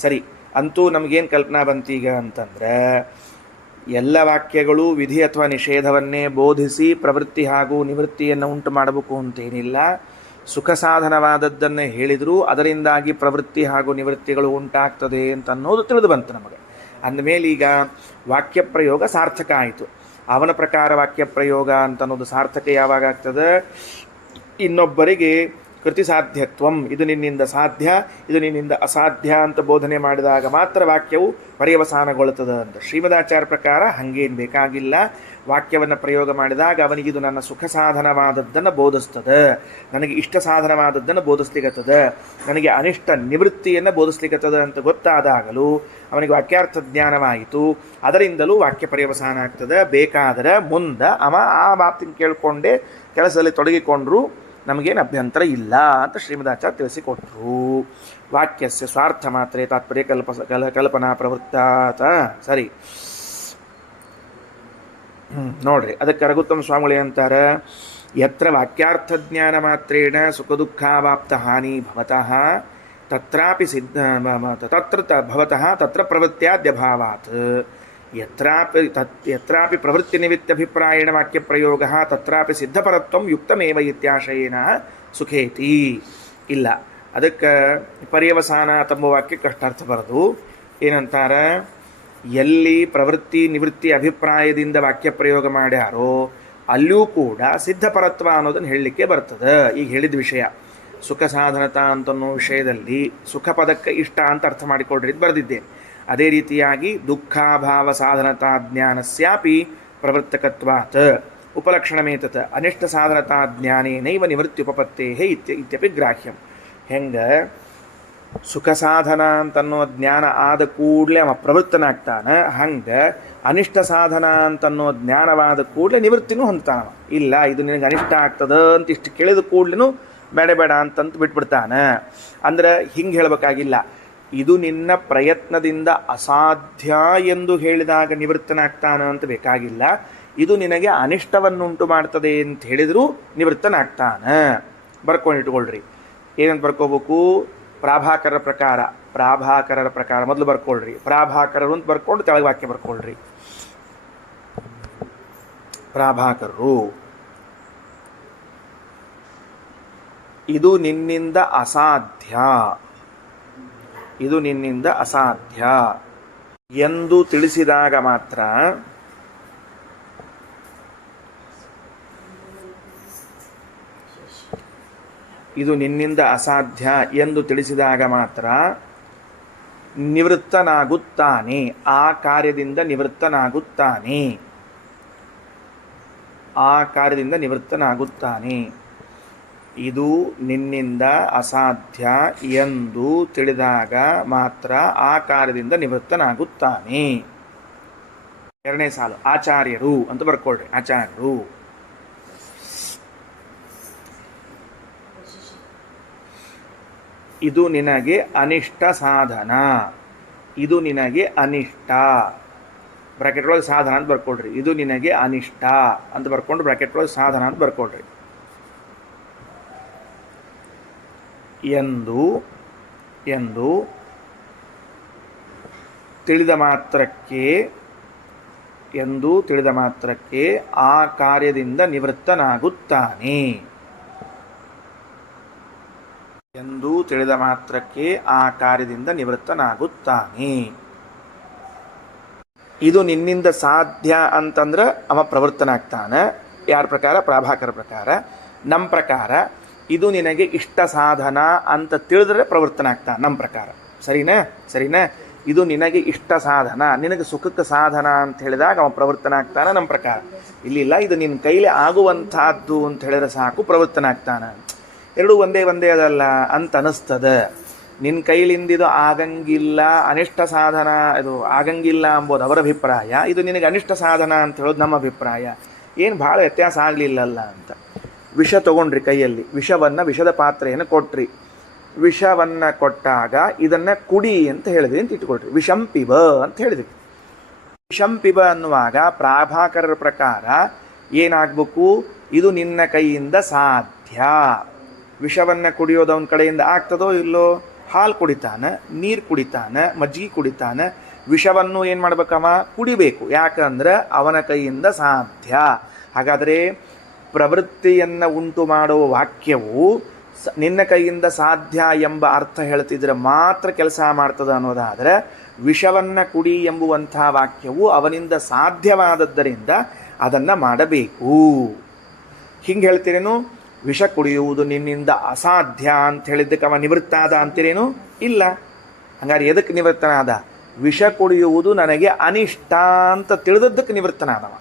ಸರಿ, ಅಂತೂ ನಮಗೇನು ಕಲ್ಪನಾ ಬಂತೀಗ ಅಂತಂದ್ರೆ, ಎಲ್ಲ ವಾಕ್ಯಗಳು ವಿಧಿ ಅಥವಾ ನಿಷೇಧವನ್ನೇ ಬೋಧಿಸಿ ಪ್ರವೃತ್ತಿ ಹಾಗೂ ನಿವೃತ್ತಿಯನ್ನು ಉಂಟು ಮಾಡಬೇಕು ಅಂತೇನಿಲ್ಲ. ಸುಖ ಸಾಧನವಾದದ್ದನ್ನೇ ಹೇಳಿದರೂ ಅದರಿಂದಾಗಿ ಪ್ರವೃತ್ತಿ ಹಾಗೂ ನಿವೃತ್ತಿಗಳು ಉಂಟಾಗ್ತದೆ ಅಂತ ಅನ್ನೋದು ತಿಳಿದು ಬಂತು ನಮಗೆ. ಅಂದಮೇಲೆ ಈಗ ವಾಕ್ಯ ಪ್ರಯೋಗ ಸಾರ್ಥಕ ಆಯಿತು. ಅವನ ಪ್ರಕಾರ ವಾಕ್ಯ ಪ್ರಯೋಗ ಅಂತ ಅನ್ನೋದು ಸಾರ್ಥಕ ಯಾವಾಗ ಆಗ್ತದೆ, ಇನ್ನೊಬ್ಬರಿಗೆ ಕೃತಿ ಸಾಧ್ಯತ್ವಂ, ಇದು ನಿನ್ನಿಂದ ಸಾಧ್ಯ, ಇದು ನಿನ್ನಿಂದ ಅಸಾಧ್ಯ ಅಂತ ಬೋಧನೆ ಮಾಡಿದಾಗ ಮಾತ್ರ ವಾಕ್ಯವು ಪರ್ಯವಸಾನಗೊಳ್ಳುತ್ತದೆ ಅಂತ. ಶ್ರೀಮದಾಚಾರ್ಯ ಪ್ರಕಾರ ಹಾಗೇನು ಬೇಕಾಗಿಲ್ಲ. ವಾಕ್ಯವನ್ನು ಪ್ರಯೋಗ ಮಾಡಿದಾಗ ಅವನಿಗೆ ಇದು ನನ್ನ ಸುಖ ಸಾಧನವಾದದ್ದನ್ನು ಬೋಧಿಸ್ತದೆ, ನನಗೆ ಇಷ್ಟ ಸಾಧನವಾದದ್ದನ್ನು ಬೋಧಿಸ್ಲಿಕ್ಕತ್ತದೆ, ನನಗೆ ಅನಿಷ್ಟ ನಿವೃತ್ತಿಯನ್ನು ಬೋಧಿಸ್ಲಿಕ್ಕತ್ತದೆ ಅಂತ ಗೊತ್ತಾದಾಗಲೂ ಅವನಿಗೆ ವಾಕ್ಯಾರ್ಥ ಜ್ಞಾನವಾಯಿತು. ಅದರಿಂದಲೂ ವಾಕ್ಯ ಪರ್ಯವಸಾನ ಆಗ್ತದೆ. ಬೇಕಾದರೆ ಮುಂದೆ ಅವ ಆ ಮಾತಿನ ಕೇಳಿಕೊಂಡೇ ಕೆಲಸದಲ್ಲಿ ತೊಡಗಿಕೊಂಡ್ರು ನಮಗೇನು ಅಭ್ಯಂತರ ಇಲ್ಲ ಅಂತ ಶ್ರೀಮದಾಚಾರ್ಯ ತಿಳಿಸಿಕೊಟ್ರು. ವಾಕ್ಯಸ್ಯ ಸ್ವಾರ್ಥ ಮಾತ್ರ ತಾತ್ಪರ್ಯ ಕಲ್ಪನಾ ಪ್ರವೃತ್ತಾತ. ಸರಿ, ನೋಡ್ರಿ, ಅದಕ್ಕೆ ರಘುತ್ತಮ ಸ್ವಾಮಿಗಳು ಅಂತಾರೆ, ಯತ್ರ ವಾಕ್ಯಾರ್ಥಜ್ಞಾನ ಮಾತ್ರೇಣ ಸುಖದುಃಖಾವಾಪ್ತ ಹಾನಿ ಭವತಃ ತತ್ರಾಪಿ ಸಿದ್ಧ ಭವತಃ ತತ್ರ ಪ್ರವೃತ್ತ್ಯಾದ್ಯಭಾವಾತ್ ಯತ್ರಾಪಿ ಪ್ರವೃತ್ತಿನಿಮಿತ್ತಭಿಪ್ರಾಯೇಣ ವಾಕ್ಯಪ್ರಯೋಗಃ ತತ್ರಾಪಿ ಸಿದ್ಧಪರತ್ವಂ ಯುಕ್ತಮೇವ ಇತ್ಯಾಶಯೇನ ಸುಖೇತಿ. ಇಲ್ಲ, ಅದಕ್ಕೆ ಪರ್ಯವಸಾನ ತಮ್ಮ ವಾಕ್ಯಕ್ಕೆ ಅಷ್ಟರ್ಥ ಬರೋದು. ಏನಂತಾರೆ, ಎಲ್ಲಿ ಪ್ರವೃತ್ತಿ ನಿವೃತ್ತಿ ಅಭಿಪ್ರಾಯದಿಂದ ವಾಕ್ಯ ಪ್ರಯೋಗ ಮಾಡ್ಯಾರೋ ಅಲ್ಲಿಯೂ ಕೂಡ ಸಿದ್ಧಪರತ್ವ ಅನ್ನೋದನ್ನು ಹೇಳಲಿಕ್ಕೆ ಬರ್ತದೆ. ಈಗ ಹೇಳಿದ ವಿಷಯ ಸುಖ ಸಾಧನತಾ ಅಂತನ್ನೋ ವಿಷಯದಲ್ಲಿ ಸುಖ ಪದಕ್ಕೆ ಇಷ್ಟ ಅಂತ ಅರ್ಥ ಮಾಡಿಕೊಡ್ರಿ ಇದು ಬರೆದಿದ್ದೇನೆ. ಅದೇ ರೀತಿಯಾಗಿ ದುಃಖಾಭಾವ ಸಾಧನತಾ ಜ್ಞಾನಸ್ಯಾಪಿ ಪ್ರವರ್ತಕತ್ವಾತ್ ಉಪಲಕ್ಷಣಮೇತತ್ ಅನಿಷ್ಟ ಸಾಧನತಾ ಜ್ಞಾನೇನೈವ ನಿವೃತ್ತಿ ಉಪಪತ್ತೇ ಇತ್ಯಪಿ ಗ್ರಾಹ್ಯಂ. ಹೆಂಗೆ ಸುಖ ಸಾಧನ ಅಂತನ್ನೋ ಜ್ಞಾನ ಆದ ಕೂಡಲೇ ಅವ ಪ್ರವೃತ್ತನಾಗ್ತಾನೆ, ಹಂಗೆ ಅನಿಷ್ಟ ಸಾಧನ ಅಂತನ್ನೋ ಜ್ಞಾನವಾದ ಕೂಡಲೇ ನಿವೃತ್ತಿನೂ ಹೊಂದ್ತಾನವ. ಇಲ್ಲ, ಇದು ನಿನಗೆ ಅನಿಷ್ಟ ಆಗ್ತದ ಅಂತ ಇಷ್ಟು ಕೇಳಿದ ಕೂಡಲೂ ಬೇಡ ಬೇಡ ಅಂತಂತ ಬಿಟ್ಬಿಡ್ತಾನೆ. ಅಂದ್ರೆ ಹಿಂಗೆ ಹೇಳಬೇಕಾಗಿಲ್ಲ, ಇದು ನಿನ್ನ ಪ್ರಯತ್ನದಿಂದ ಅಸಾಧ್ಯ ಎಂದು ಹೇಳಿದಾಗ ನಿವೃತ್ತನಾಗ್ತಾನ ಅಂತ ಬೇಕಾಗಿಲ್ಲ. ಇದು ನಿನಗೆ ಅನಿಷ್ಟವನ್ನುಂಟು ಮಾಡ್ತದೆ ಅಂತ ಹೇಳಿದರೂ ನಿವೃತ್ತನಾಗ್ತಾನೆ. ಬರ್ಕೊಂಡಿಟ್ಕೊಳ್ರಿ. ಏನಂತ ಬರ್ಕೋಬೇಕು? ಪ್ರಾಭಾಕರರ ಪ್ರಕಾರ ಮೊದಲು ಬರ್ಕೊಳ್ರಿ. ಪ್ರಾಭಾಕರರು ಅಂತ ಬರ್ಕೊಂಡು ತೆಳಗೆ ವಾಕ್ಯ ಬರ್ಕೊಳ್ರಿ. ಪ್ರಾಭಾಕರರು, ಇದು ನಿನ್ನಿಂದ ಅಸಾಧ್ಯ, ಇದು ನಿನ್ನಿಂದ ಅಸಾಧ್ಯ ಎಂದು ತಿಳಿಸಿದಾಗ ಮಾತ್ರ ಇದು ನಿನ್ನಿಂದ ಅಸಾಧ್ಯ ಎಂದು ತಿಳಿಸಿದಾಗ ಮಾತ್ರ ನಿವೃತ್ತನಾಗುತ್ತಾನೆ. ಆ ಕಾರ್ಯದಿಂದ ನಿವೃತ್ತನಾಗುತ್ತಾನೆ. ಆ ಕಾರ್ಯದಿಂದ ನಿವೃತ್ತನಾಗುತ್ತಾನೆ. ಇದು ನಿನ್ನಿಂದ ಅಸಾಧ್ಯ ಎಂದು ತಿಳಿದಾಗ ಮಾತ್ರ ಆ ಕಾರ್ಯದಿಂದ ನಿವೃತ್ತನಾಗುತ್ತಾನೆ. ಎರಡನೇ ಸಾಲು ಆಚಾರ್ಯರು ಅಂತ ಬರ್ಕೊಳ್ರಿ. ಆಚಾರ್ಯರು, ಇದು ನಿನಗೆ ಅನಿಷ್ಟ ಸಾಧನ, ಇದು ನಿನಗೆ ಅನಿಷ್ಟ, ಬ್ರಾಕೆಟ್ ಒಳಗೆ ಸಾಧನ ಅಂತ ಬರ್ಕೊಳ್ರಿ. ಇದು ನಿನಗೆ ಅನಿಷ್ಟ ಅಂತ ಬರ್ಕೊಂಡು ಬ್ರಾಕೆಟ್ ಒಳಗೆ ಸಾಧನ ಅಂತ ಬರ್ಕೊಳ್ರಿ. ಎಂದು ತಿಳಿದ ಮಾತ್ರಕ್ಕೆ ಆ ಕಾರ್ಯದಿಂದ ನಿವೃತ್ತನಾಗುತ್ತಾನೆ. ಎಂದು ತಿಳಿದ ಮಾತ್ರಕ್ಕೆ ಆ ಕಾರ್ಯದಿಂದ ನಿವೃತ್ತನಾಗುತ್ತಾನೆ. ಇದು ನಿನ್ನಿಂದ ಸಾಧ್ಯ ಅಂತಂದ್ರೆ ಅವ ಪ್ರವೃತ್ತನಾಗ್ತಾನೆ. ಯಾರ ಪ್ರಕಾರ? ಪ್ರಾಭಾಕರ ಪ್ರಕಾರ. ನಮ್ಮ ಪ್ರಕಾರ ಇದು ನಿನಗೆ ಇಷ್ಟ ಸಾಧನ ಅಂತ ತಿಳಿದ್ರೆ ಪ್ರವೃತ್ತನಾಗ್ತಾನೆ. ನಮ್ಮ ಪ್ರಕಾರ ಸರಿನಾ? ಇದು ನಿನಗೆ ಇಷ್ಟ ಸಾಧನ, ನಿನಗೆ ಸುಖಕ್ಕೆ ಸಾಧನ ಅಂತ ಹೇಳಿದಾಗ ಅವ ಪ್ರವೃತ್ತನಾಗ್ತಾನೆ. ನಮ್ಮ ಪ್ರಕಾರ ಇಲ್ಲ, ಇದು ನಿನ್ನ ಕೈಲಿ ಆಗುವಂತಹದ್ದು ಅಂತ ಹೇಳಿದ್ರೆ ಸಾಕು ಪ್ರವೃತ್ತನಾಗ್ತಾನೆ. ಎರಡೂ ಒಂದೇ ಅದಲ್ಲ ಅಂತ ಅನಿಸ್ತದೆ. ನಿನ್ನ ಕೈಲಿಂದ ಇದು ಆಗಂಗಿಲ್ಲ, ಅನಿಷ್ಟ ಸಾಧನ ಇದು ಆಗಂಗಿಲ್ಲ ಅಂಬೋದು ಅವರ ಅಭಿಪ್ರಾಯ. ಇದು ನಿನಗೆ ಅನಿಷ್ಟ ಸಾಧನ ಅಂತ ಹೇಳೋದು ನಮ್ಮ ಅಭಿಪ್ರಾಯ. ಏನು ಭಾಳ ವ್ಯತ್ಯಾಸ ಆಗಲಿಲ್ಲಲ್ಲ ಅಂತ. ವಿಷ ತಗೊಂಡ್ರಿ ಕೈಯಲ್ಲಿ, ವಿಷದ ಪಾತ್ರೆಯನ್ನು ಕೊಟ್ರಿ. ವಿಷವನ್ನು ಕೊಟ್ಟಾಗ ಇದನ್ನು ಕುಡಿ ಅಂತ ಹೇಳಿದ್ವಿ ಅಂತ ಇಟ್ಕೊಳ್ರಿ. ವಿಷಂಪಿಬ ಅಂತ ಹೇಳಿದ್ವಿ. ವಿಷಂಪಿಬ ಅನ್ನುವಾಗ ಪ್ರಾಭಾಕರರ ಪ್ರಕಾರ ಏನಾಗಬೇಕು? ಇದು ನಿನ್ನ ಕೈಯಿಂದ ಸಾಧ್ಯ. ವಿಷವನ್ನು ಕುಡಿಯೋದು ಅವನ ಕಡೆಯಿಂದ ಆಗ್ತದೋ ಇಲ್ಲೋ? ಹಾಲು ಕುಡಿತಾನೆ, ನೀರು ಕುಡಿತಾನೆ, ಮಜ್ಜಿಗೆ ಕುಡಿತಾನೆ. ವಿಷವನ್ನು ಏನು ಮಾಡ್ಬೇಕವ? ಕುಡಿಬೇಕು. ಯಾಕಂದ್ರೆ ಅವನ ಕೈಯಿಂದ ಸಾಧ್ಯ. ಹಾಗಾದರೆ ಪ್ರವೃತ್ತಿಯನ್ನು ಉಂಟು ಮಾಡುವ ವಾಕ್ಯವು ನಿನ್ನ ಕೈಯಿಂದ ಸಾಧ್ಯ ಎಂಬ ಅರ್ಥ ಹೇಳ್ತಿದ್ರೆ ಮಾತ್ರ ಕೆಲಸ ಮಾಡ್ತದೆ ಅನ್ನೋದಾದರೆ, ವಿಷವನ್ನು ಕುಡಿ ಎಂಬುವಂಥ ವಾಕ್ಯವು ಅವನಿಂದ ಸಾಧ್ಯವಾದದ್ದರಿಂದ ಅದನ್ನು ಮಾಡಬೇಕು. ಹಿಂಗೆ ಹೇಳ್ತೀರೇನು? ವಿಷ ಕುಡಿಯುವುದು ನಿನ್ನಿಂದ ಅಸಾಧ್ಯ ಅಂತ ಹೇಳಿದ್ದಕ್ಕೆ ಅವ ನಿವೃತ್ತಾದ ಅಂತೀರೇನು? ಇಲ್ಲ. ಹಂಗಾರೆ ಎದಕ್ಕೆ ನಿವೃತ್ತನಾದ? ವಿಷ ಕುಡಿಯುವುದು ನನಗೆ ಅನಿಷ್ಟ ಅಂತ ತಿಳಿದದ್ದಕ್ಕೆ ನಿವೃತ್ತನಾದವ.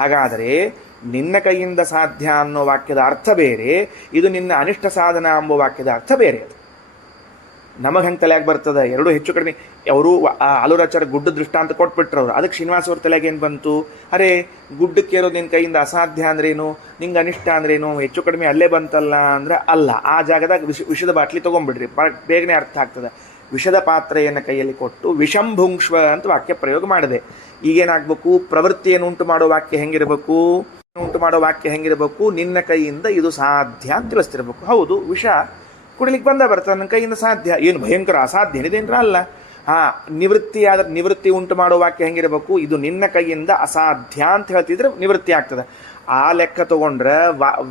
ಹಾಗಾದರೆ ನಿನ್ನ ಕೈಯಿಂದ ಸಾಧ್ಯ ಅನ್ನೋ ವಾಕ್ಯದ ಅರ್ಥ ಬೇರೆ, ಇದು ನಿನ್ನ ಅನಿಷ್ಟ ಸಾಧನ ಎಂಬ ವಾಕ್ಯದ ಅರ್ಥ ಬೇರೆ. ಅದು ನಮಗೆ ಹಂಗೆ ತಲೆಯಾಗಿ ಬರ್ತದೆ. ಎರಡು ಹೆಚ್ಚು ಕಡಿಮೆ. ಅವರು ಆಲೂರಾಚಾರ ಗುಡ್ಡ ದೃಷ್ಟಾಂತ ಕೊಟ್ಬಿಟ್ರು ಅವರು. ಅದಕ್ಕೆ ಶ್ರೀನಿವಾಸ ಅವ್ರ ತಲೆಗೆ ಏನು ಬಂತು? ಅರೆ, ಗುಡ್ಡಕ್ಕೆ ಏರೋದು ನಿನ್ನ ಕೈಯಿಂದ ಅಸಾಧ್ಯ ಅಂದ್ರೇನು, ನಿಂಗೆ ಅನಿಷ್ಟ ಅಂದ್ರೇನು, ಹೆಚ್ಚು ಕಡಿಮೆ ಅಲ್ಲೇ ಬಂತಲ್ಲ ಅಂದ್ರೆ ಅಲ್ಲ. ಆ ಜಾಗದಾಗ ವಿಷದ ಬಾಟ್ಲಿ ತೊಗೊಂಡ್ಬಿಡ್ರಿ, ಬೇಗನೆ ಅರ್ಥ ಆಗ್ತದೆ. ವಿಷದ ಪಾತ್ರೆಯನ್ನು ಕೈಯಲ್ಲಿ ಕೊಟ್ಟು ವಿಷಂಭುಂಕ್ಷ್ವ ಅಂತ ವಾಕ್ಯ ಪ್ರಯೋಗ ಮಾಡಿದೆ. ಈಗೇನಾಗಬೇಕು? ಪ್ರವೃತ್ತಿಯನ್ನು ಉಂಟು ಮಾಡೋ ವಾಕ್ಯ ಹೆಂಗಿರಬೇಕು? ಉಂಟು ಮಾಡೋ ವಾಕ್ಯ ಹೆಂಗಿರಬೇಕು? ನಿನ್ನ ಕೈಯಿಂದ ಇದು ಸಾಧ್ಯ ಅಂತ ತಿಳಿಸ್ತಿರ್ಬೇಕು. ಹೌದು, ವಿಷ ಕುಡಿಲಿಕ್ಕೆ ಬರ್ತದೆ, ನನ್ನ ಕೈಯಿಂದ ಸಾಧ್ಯ, ಏನು ಭಯಂಕರ ಅಸಾಧ್ಯ ಏನಿದೇನ್ರ ಅಲ್ಲ. ನಿವೃತ್ತಿ ಉಂಟು ಮಾಡೋ ವಾಕ್ಯ ಹೆಂಗಿರಬೇಕು? ಇದು ನಿನ್ನ ಕೈಯಿಂದ ಅಸಾಧ್ಯ ಅಂತ ಹೇಳ್ತಿದ್ರೆ ನಿವೃತ್ತಿ ಆಗ್ತದೆ. ಆ ಲೆಕ್ಕ ತಗೊಂಡ್ರೆ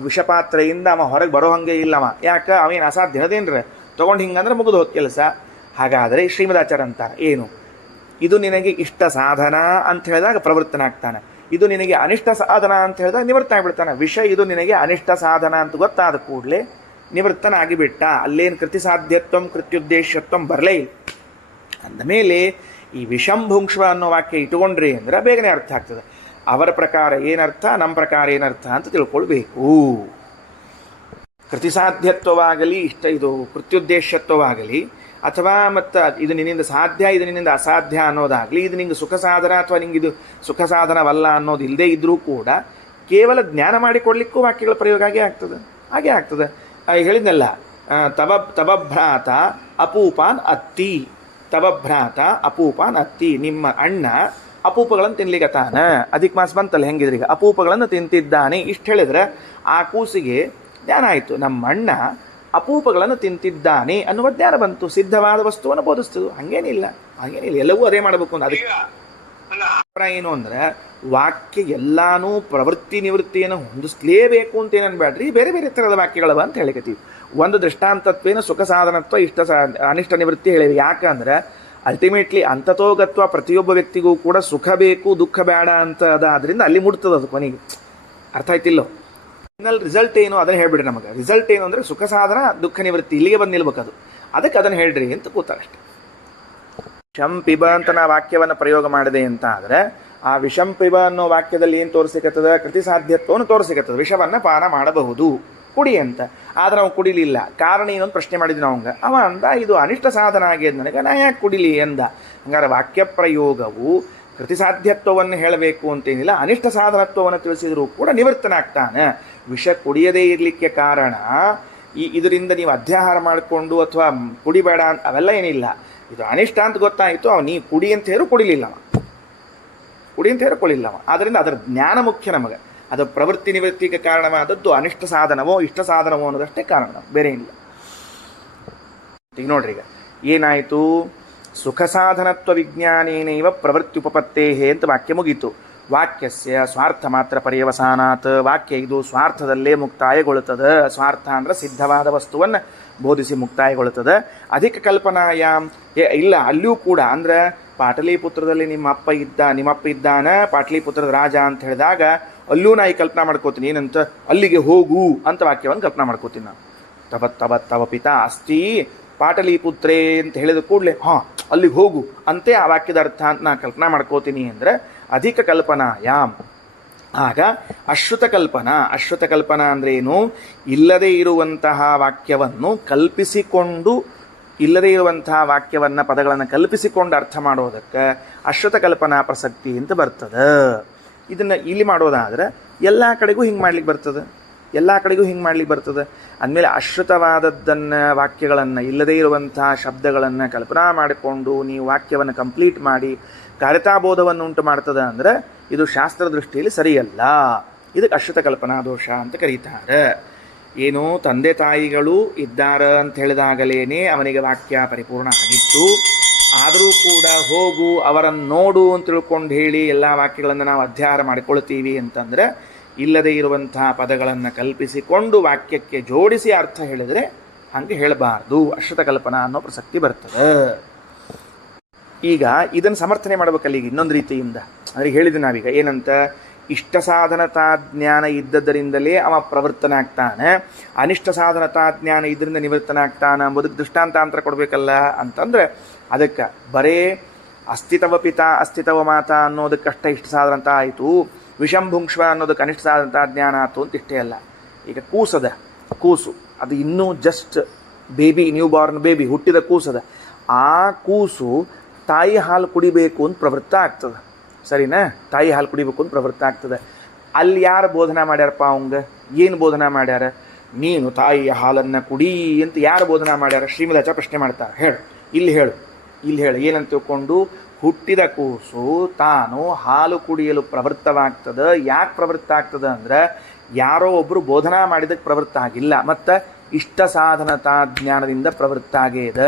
ವಿಷಪಾತ್ರೆಯಿಂದ ಅವ ಹೊರಗೆ ಬರೋ ಹಂಗೆ ಇಲ್ಲವ. ಯಾಕೆ? ಅವೇನು ಅಸಾಧ್ಯ ಅದೇನ್ರ ತಗೊಂಡು ಹಿಂಗಂದ್ರೆ ಮುಗಿದು ಹೋದ ಕೆಲಸ. ಹಾಗಾದರೆ ಶ್ರೀಮದಾಚಾರ್ಯ ಅಂತಾರೆ ಏನು? ಇದು ನಿನಗೆ ಇಷ್ಟ ಸಾಧನ ಅಂತ ಹೇಳಿದಾಗ ಪ್ರವೃತ್ತನಾಗ್ತಾನೆ, ಇದು ನಿನಗೆ ಅನಿಷ್ಟ ಸಾಧನ ಅಂತ ಹೇಳಿದಾಗ ನಿವೃತ್ತ ಆಗಿಬಿಡ್ತಾನೆ. ವಿಷ ಇದು ನಿನಗೆ ಅನಿಷ್ಟ ಸಾಧನ ಅಂತ ಗೊತ್ತಾದ ಕೂಡಲೇ ನಿವೃತ್ತನಾಗಿಬಿಟ್ಟ. ಅಲ್ಲೇನು ಕೃತಿಸಾಧ್ಯತ್ವ ಕೃತ್ಯುದ್ದೇಶತ್ವ ಬರಲೇ ಇಲ್ಲ. ಅಂದಮೇಲೆ ಈ ವಿಷಂಭುಂಕ್ಷ್ವ ಅನ್ನೋ ವಾಕ್ಯ ಇಟ್ಟುಕೊಂಡ್ರಿ ಅಂದ್ರೆ ಬೇಗನೆ ಅರ್ಥ ಆಗ್ತದೆ. ಅವರ ಪ್ರಕಾರ ಏನರ್ಥ, ನಮ್ಮ ಪ್ರಕಾರ ಏನರ್ಥ ಅಂತ ತಿಳ್ಕೊಳ್ಬೇಕು. ಕೃತಿಸಾಧ್ಯತ್ವವಾಗಲಿ, ಇದು ಕೃತ್ಯುದ್ದೇಶತ್ವವಾಗಲಿ, ಅಥವಾ ಮತ್ತು ಇದು ನಿನ್ನಿಂದ ಸಾಧ್ಯ, ಇದು ನಿನ್ನಿಂದ ಅಸಾಧ್ಯ ಅನ್ನೋದಾಗಲಿ, ಇದು ನಿಂಗೆ ಸುಖ ಸಾಧನ ಅಥವಾ ನಿಂಗೆ ಇದು ಸುಖ ಸಾಧನವಲ್ಲ ಅನ್ನೋದು ಇಲ್ಲದೇ ಇದ್ದರೂ ಕೂಡ ಕೇವಲ ಜ್ಞಾನ ಮಾಡಿಕೊಡ್ಲಿಕ್ಕೂ ವಾಕ್ಯಗಳ ಪ್ರಯೋಗ ಹಾಗೆ ಆಗ್ತದೆ. ಹೇಳಿದ್ನಲ್ಲ, ತವಭ್ರಾತ ಅಪೂಪಾನ್ ಅತ್ತಿ, ತವಭ್ರಾತ ಅಪೂಪಾನ್ ಅತ್ತಿ, ನಿಮ್ಮ ಅಣ್ಣ ಅಪೂಪಗಳನ್ನು ತಿನ್ಲಿಕ್ಕತ್ತಾನ. ಅಧಿಕ ಮಾಸ ಬಂತಲ್ಲ ಹೆಂಗಿದ್ರೀಗ, ಅಪೂಪಗಳನ್ನು ತಿಂತಿದ್ದಾನೆ. ಇಷ್ಟು ಹೇಳಿದ್ರೆ ಆ ಕೂಸಿಗೆ ಜ್ಞಾನ ಆಯಿತು, ನಮ್ಮ ಅಣ್ಣ ಅಪೂಪಗಳನ್ನು ತಿಂತಿದ್ದಾನೆ ಅನ್ನುವ ಜ್ಞಾನ ಬಂತು. ಸಿದ್ಧವಾದ ವಸ್ತುವನ್ನು ಬೋಧಿಸ್ತದೆ. ಹಂಗೇನಿಲ್ಲ, ಎಲ್ಲವೂ ಅದೇ ಮಾಡಬೇಕು ಅಂತ. ಅದಕ್ಕೆ ಏನು ಅಂದ್ರೆ ವಾಕ್ಯ ಎಲ್ಲಾನು ಪ್ರವೃತ್ತಿ ನಿವೃತ್ತಿಯನ್ನು ಹೊಂದಿಸ್ಲೇಬೇಕು ಅಂತ ಏನನ್ಬೇಡ್ರಿ, ಬೇರೆ ಬೇರೆ ಥರದ ವಾಕ್ಯಗಳವ ಅಂತ ಹೇಳಿಕತ್ತೀವಿ. ಒಂದು ದೃಷ್ಟಾಂತತ್ವೇನ ಸುಖ ಸಾಧನತ್ವ, ಅನಿಷ್ಟ ನಿವೃತ್ತಿ ಹೇಳಿವಿ. ಯಾಕಂದ್ರೆ ಅಲ್ಟಿಮೇಟ್ಲಿ ಅಂತತೋಗತ್ವ ಪ್ರತಿಯೊಬ್ಬ ವ್ಯಕ್ತಿಗೂ ಕೂಡ ಸುಖ ಬೇಕು, ದುಃಖ ಬೇಡ ಅಂತ ಅದಾದ್ರಿಂದ ಅಲ್ಲಿ ಮುಟ್ತದೆ ಅದು ಕೊನೆಗೆ. ಅರ್ಥ ಆಯ್ತಿಲ್ಲೋ? ಫೈನಲ್ ರಿಸಲ್ಟ್ ಏನು ಅದನ್ನು ಹೇಳ್ಬಿಡ್ರಿ. ನಮಗೆ ರಿಸಲ್ಟ್ ಏನು ಅಂದರೆ ಸುಖ ಸಾಧನ ದುಃಖ ನಿವೃತ್ತಿ ಇಲ್ಲಿಗೆ ಬಂದು ನಿಲ್ಬೇಕದು. ಅದಕ್ಕೆ ಅದನ್ನು ಹೇಳ್ರಿ ಅಂತ ಕೂತಾರಷ್ಟೆ. ವಿಷಂಪಿಬ ಅಂತ ನಾ ವಾಕ್ಯವನ್ನು ಪ್ರಯೋಗ ಮಾಡಿದೆ ಅಂತ ಆದರೆ ಆ ವಿಷಂಪಿಬ ಅನ್ನೋ ವಾಕ್ಯದಲ್ಲಿ ಏನು ತೋರಿಸಿಕತ್ತದ? ಕೃತಿಸಾಧ್ಯತ್ವವನ್ನು ತೋರಿಸಿಕತ್ತದ. ವಿಷವನ್ನು ಪಾನ ಮಾಡಬಹುದು, ಕುಡಿ ಅಂತ. ಆದರೆ ನಾವು ಕುಡಿಲಿಲ್ಲ. ಕಾರಣ ಏನೊಂದು ಪ್ರಶ್ನೆ ಮಾಡಿದ್ವಿ ನಾವು. ಅವ ಅಂದ ಇದು ಅನಿಷ್ಟ ಸಾಧನ ಆಗ್ಯದ ನನಗೆ, ನಾ ಯಾಕೆ ಕುಡಿಲಿ ಎಂದ. ಹಂಗಾರೆ ವಾಕ್ಯ ಪ್ರಯೋಗವು ಕೃತಿಸಾಧ್ಯತ್ವವನ್ನು ಹೇಳಬೇಕು ಅಂತೇನಿಲ್ಲ, ಅನಿಷ್ಟ ಸಾಧನತ್ವವನ್ನು ತಿಳಿಸಿದರೂ ಕೂಡ ನಿವೃತ್ತನಾಗ್ತಾನೆ. ವಿಷ ಕುಡಿಯದೇ ಇರಲಿಕ್ಕೆ ಕಾರಣ ಇದರಿಂದ ನೀವು ಅಧ್ಯಾಹಾರ ಮಾಡಿಕೊಂಡು ಅಥವಾ ಕುಡಿಬೇಡ ಅಂತ ಅವೆಲ್ಲ ಏನಿಲ್ಲ. ಇದು ಅನಿಷ್ಟ ಅಂತ ಗೊತ್ತಾಯಿತು, ನೀ ಕುಡಿ ಅಂತ ಹೇಳಿ ಕುಡಿಲಿಲ್ಲವ, ಆದ್ದರಿಂದ ಅದರ ಜ್ಞಾನ ಮುಖ್ಯ ನಮಗೆ. ಅದು ಪ್ರವೃತ್ತಿ ನಿವೃತ್ತಿಗೆ ಕಾರಣವಾದದ್ದು ಅನಿಷ್ಟ ಸಾಧನವೋ ಇಷ್ಟ ಸಾಧನವೋ ಅನ್ನೋದಷ್ಟೇ ಕಾರಣ, ಬೇರೆ ಏನಿಲ್ಲ. ಈಗ ನೋಡ್ರಿ, ಈಗ ಏನಾಯಿತು? ಸುಖ ಸಾಧನತ್ವ ವಿಜ್ಞಾನೇನೈವ ಪ್ರವೃತ್ತಿ ಉಪಪತ್ತೇ ಅಂತ ವಾಕ್ಯ ಮುಗೀತು. ವಾಕ್ಯಸ್ಯ ಸ್ವಾರ್ಥ ಮಾತ್ರ ಪರ್ಯವಸಾನಾತ್, ವಾಕ್ಯ ಇದು ಸ್ವಾರ್ಥದಲ್ಲೇ ಮುಕ್ತಾಯಗೊಳ್ಳುತ್ತದೆ. ಸ್ವಾರ್ಥ ಅಂದ್ರೆ ಸಿದ್ಧವಾದ ವಸ್ತುವನ್ನು ಬೋಧಿಸಿ ಮುಕ್ತಾಯಗೊಳ್ಳುತ್ತದೆ. ಅಧಿಕ ಕಲ್ಪನಾಯಾಮ್ ಇಲ್ಲ, ಅಲ್ಲಿಯೂ ಕೂಡ ಅಂದ್ರೆ ಪಾಟಲಿಪುತ್ರದಲ್ಲಿ ನಿಮ್ಮಪ್ಪ ಇದ್ದಾನ, ಪಾಟಲಿಪುತ್ರದ ರಾಜ ಅಂತ ಹೇಳಿದಾಗ ಅಲ್ಲೂ ನಾ ಈ ಕಲ್ಪನಾ ಮಾಡ್ಕೋತೀನಿ. ಏನಂತ? ಅಲ್ಲಿಗೆ ಹೋಗು ಅಂತ ವಾಕ್ಯವನ್ನು ಕಲ್ಪನಾ ಮಾಡ್ಕೋತೀನಿ ನಾನು. ತವ ಪಿತಾ ಅಸ್ತಿ ಪಾಟಲಿಪುತ್ರೇ ಅಂತ ಹೇಳಿದ ಕೂಡಲೇ ಅಲ್ಲಿಗೆ ಹೋಗು ಅಂತೆ ಆ ವಾಕ್ಯದ ಅರ್ಥ ಅಂತ ನಾ ಕಲ್ಪನಾ ಮಾಡ್ಕೋತೀನಿ ಅಂದರೆ ಅಧಿಕ ಕಲ್ಪನಾಯಾಮ್. ಆಗ ಅಶ್ರುತ ಕಲ್ಪನಾ ಅಂದ್ರೆ ಏನು? ಇಲ್ಲದೇ ಇರುವಂತಹ ವಾಕ್ಯವನ್ನು ಕಲ್ಪಿಸಿಕೊಂಡು, ಇಲ್ಲದೇ ಇರುವಂತಹ ವಾಕ್ಯವನ್ನು ಪದಗಳನ್ನು ಕಲ್ಪಿಸಿಕೊಂಡು ಅರ್ಥ ಮಾಡೋದಕ್ಕೆ ಅಶ್ರುತ ಕಲ್ಪನಾ ಪ್ರಸಕ್ತಿ ಅಂತ ಬರ್ತದೆ. ಇದನ್ನು ಇಲ್ಲಿ ಮಾಡೋದಾದ್ರೆ ಎಲ್ಲ ಕಡೆಗೂ ಹಿಂಗೆ ಮಾಡ್ಲಿಕ್ಕೆ ಬರ್ತದೆ. ಅಂದಮೇಲೆ ಅಶ್ರುತವಾದದ್ದನ್ನು, ವಾಕ್ಯಗಳನ್ನು, ಇಲ್ಲದೇ ಇರುವಂತಹ ಶಬ್ದಗಳನ್ನು ಕಲ್ಪನಾ ಮಾಡಿಕೊಂಡು ನೀವು ವಾಕ್ಯವನ್ನು ಕಂಪ್ಲೀಟ್ ಮಾಡಿ ಕಾರ್ಯತಾಬೋಧವನ್ನು ಉಂಟು ಮಾಡ್ತದೆ ಅಂದರೆ ಇದು ಶಾಸ್ತ್ರ ದೃಷ್ಟಿಯಲ್ಲಿ ಸರಿಯಲ್ಲ. ಇದಕ್ಕೆ ಅಶ್ರುತ ಕಲ್ಪನಾ ದೋಷ ಅಂತ ಕರೀತಾರೆ. ಏನು? ತಂದೆ ತಾಯಿಗಳು ಇದ್ದಾರೆ ಅಂತ ಹೇಳಿದಾಗಲೇ ಅವನಿಗೆ ವಾಕ್ಯ ಪರಿಪೂರ್ಣ ಆಗಿತ್ತು. ಆದರೂ ಕೂಡ ಹೋಗು ಅವರನ್ನು ನೋಡು ಅಂತ ತಿಳ್ಕೊಂಡು ಹೇಳಿ ಎಲ್ಲ ವಾಕ್ಯಗಳನ್ನು ನಾವು ಅಧ್ಯಯನ ಮಾಡಿಕೊಳ್ತೀವಿ ಅಂತಂದರೆ ಇಲ್ಲದೇ ಇರುವಂತಹ ಪದಗಳನ್ನು ಕಲ್ಪಿಸಿಕೊಂಡು ವಾಕ್ಯಕ್ಕೆ ಜೋಡಿಸಿ ಅರ್ಥ ಹೇಳಿದರೆ ಹಾಗೆ ಹೇಳಬಾರ್ದು. ಅಶ್ರುತ ಕಲ್ಪನಾ ಅನ್ನೋ ಪ್ರಸಕ್ತಿ ಬರ್ತದೆ. ಈಗ ಇದನ್ನು ಸಮರ್ಥನೆ ಮಾಡಬೇಕಲ್ಲ ಈಗ ಇನ್ನೊಂದು ರೀತಿಯಿಂದ. ಅಂದರೆ ಹೇಳಿದ್ವಿ ನಾವೀಗ ಏನಂತ? ಇಷ್ಟ ಸಾಧನತಾ ಜ್ಞಾನ ಇದ್ದದರಿಂದಲೇ ಅವ ಪ್ರವರ್ತನಾಗ್ತಾನೆ, ಅನಿಷ್ಟ ಸಾಧನತಾ ಜ್ಞಾನ ಇದರಿಂದ ನಿವೃತ್ತನಾಗ್ತಾನೆ ಎಂಬುದಕ್ಕೆ ದೃಷ್ಟಾಂತಾಂತರ ಕೊಡಬೇಕಲ್ಲ ಅಂತಂದರೆ ಅದಕ್ಕೆ ಬರೇ ಅಸ್ತಿತವ ಪಿತಾ ಅಸ್ತಿತವ ಮಾತಾ ಅನ್ನೋದಕ್ಕಷ್ಟೇ ಇಷ್ಟ ಸಾಧನತ ಆಯಿತು, ವಿಷಂಭುಂಕ್ಷ್ವ ಅನ್ನೋದಕ್ಕೆ ಅನಿಷ್ಟ ಸಾಧನತಾ ಜ್ಞಾನ ಆಯಿತು ಅಂತ ಇಷ್ಟೇ ಅಲ್ಲ. ಈಗ ಕೂಸು ಅದು ಇನ್ನೂ just baby, new Born baby, ಹುಟ್ಟಿದ ಕೂಸದ. ಆ ಕೂಸು ತಾಯಿ ಹಾಲು ಕುಡಿಬೇಕು ಅಂತ ಪ್ರವೃತ್ತ ಆಗ್ತದೆ. ಸರಿನಾ? ತಾಯಿ ಹಾಲು ಕುಡಿಬೇಕು ಅಂತ ಪ್ರವೃತ್ತ ಆಗ್ತದೆ. ಅಲ್ಲಿ ಯಾರು ಬೋಧನಾ ಮಾಡ್ಯಾರಪ್ಪ ಅವಂಗೆ? ಏನು ಬೋಧನಾ ಮಾಡ್ಯಾರ? ನೀನು ತಾಯಿಯ ಹಾಲನ್ನು ಕುಡಿ ಅಂತ ಯಾರು ಬೋಧನಾ ಮಾಡ್ಯಾರ? ಶ್ರೀಮದಾಚಾರ್ಯ ಪ್ರಶ್ನೆ ಮಾಡ್ತಾರೆ. ಇಲ್ಲಿ ಹೇಳು ಏನಂತ ತಿಳ್ಕೊಂಡು ಹುಟ್ಟಿದ ಕೂಸು ತಾನು ಹಾಲು ಕುಡಿಯಲು ಪ್ರವೃತ್ತವಾಗ್ತದೆ. ಯಾಕೆ ಪ್ರವೃತ್ತ ಆಗ್ತದೆ ಅಂದ್ರೆ ಯಾರೋ ಒಬ್ಬರು ಬೋಧನಾ ಮಾಡಿದಕ್ಕೆ ಪ್ರವೃತ್ತ ಆಗಿಲ್ಲ, ಮತ್ತು ಇಷ್ಟ ಸಾಧನತಾ ಜ್ಞಾನದಿಂದ ಪ್ರವೃತ್ತ ಆಗ್ಯದ.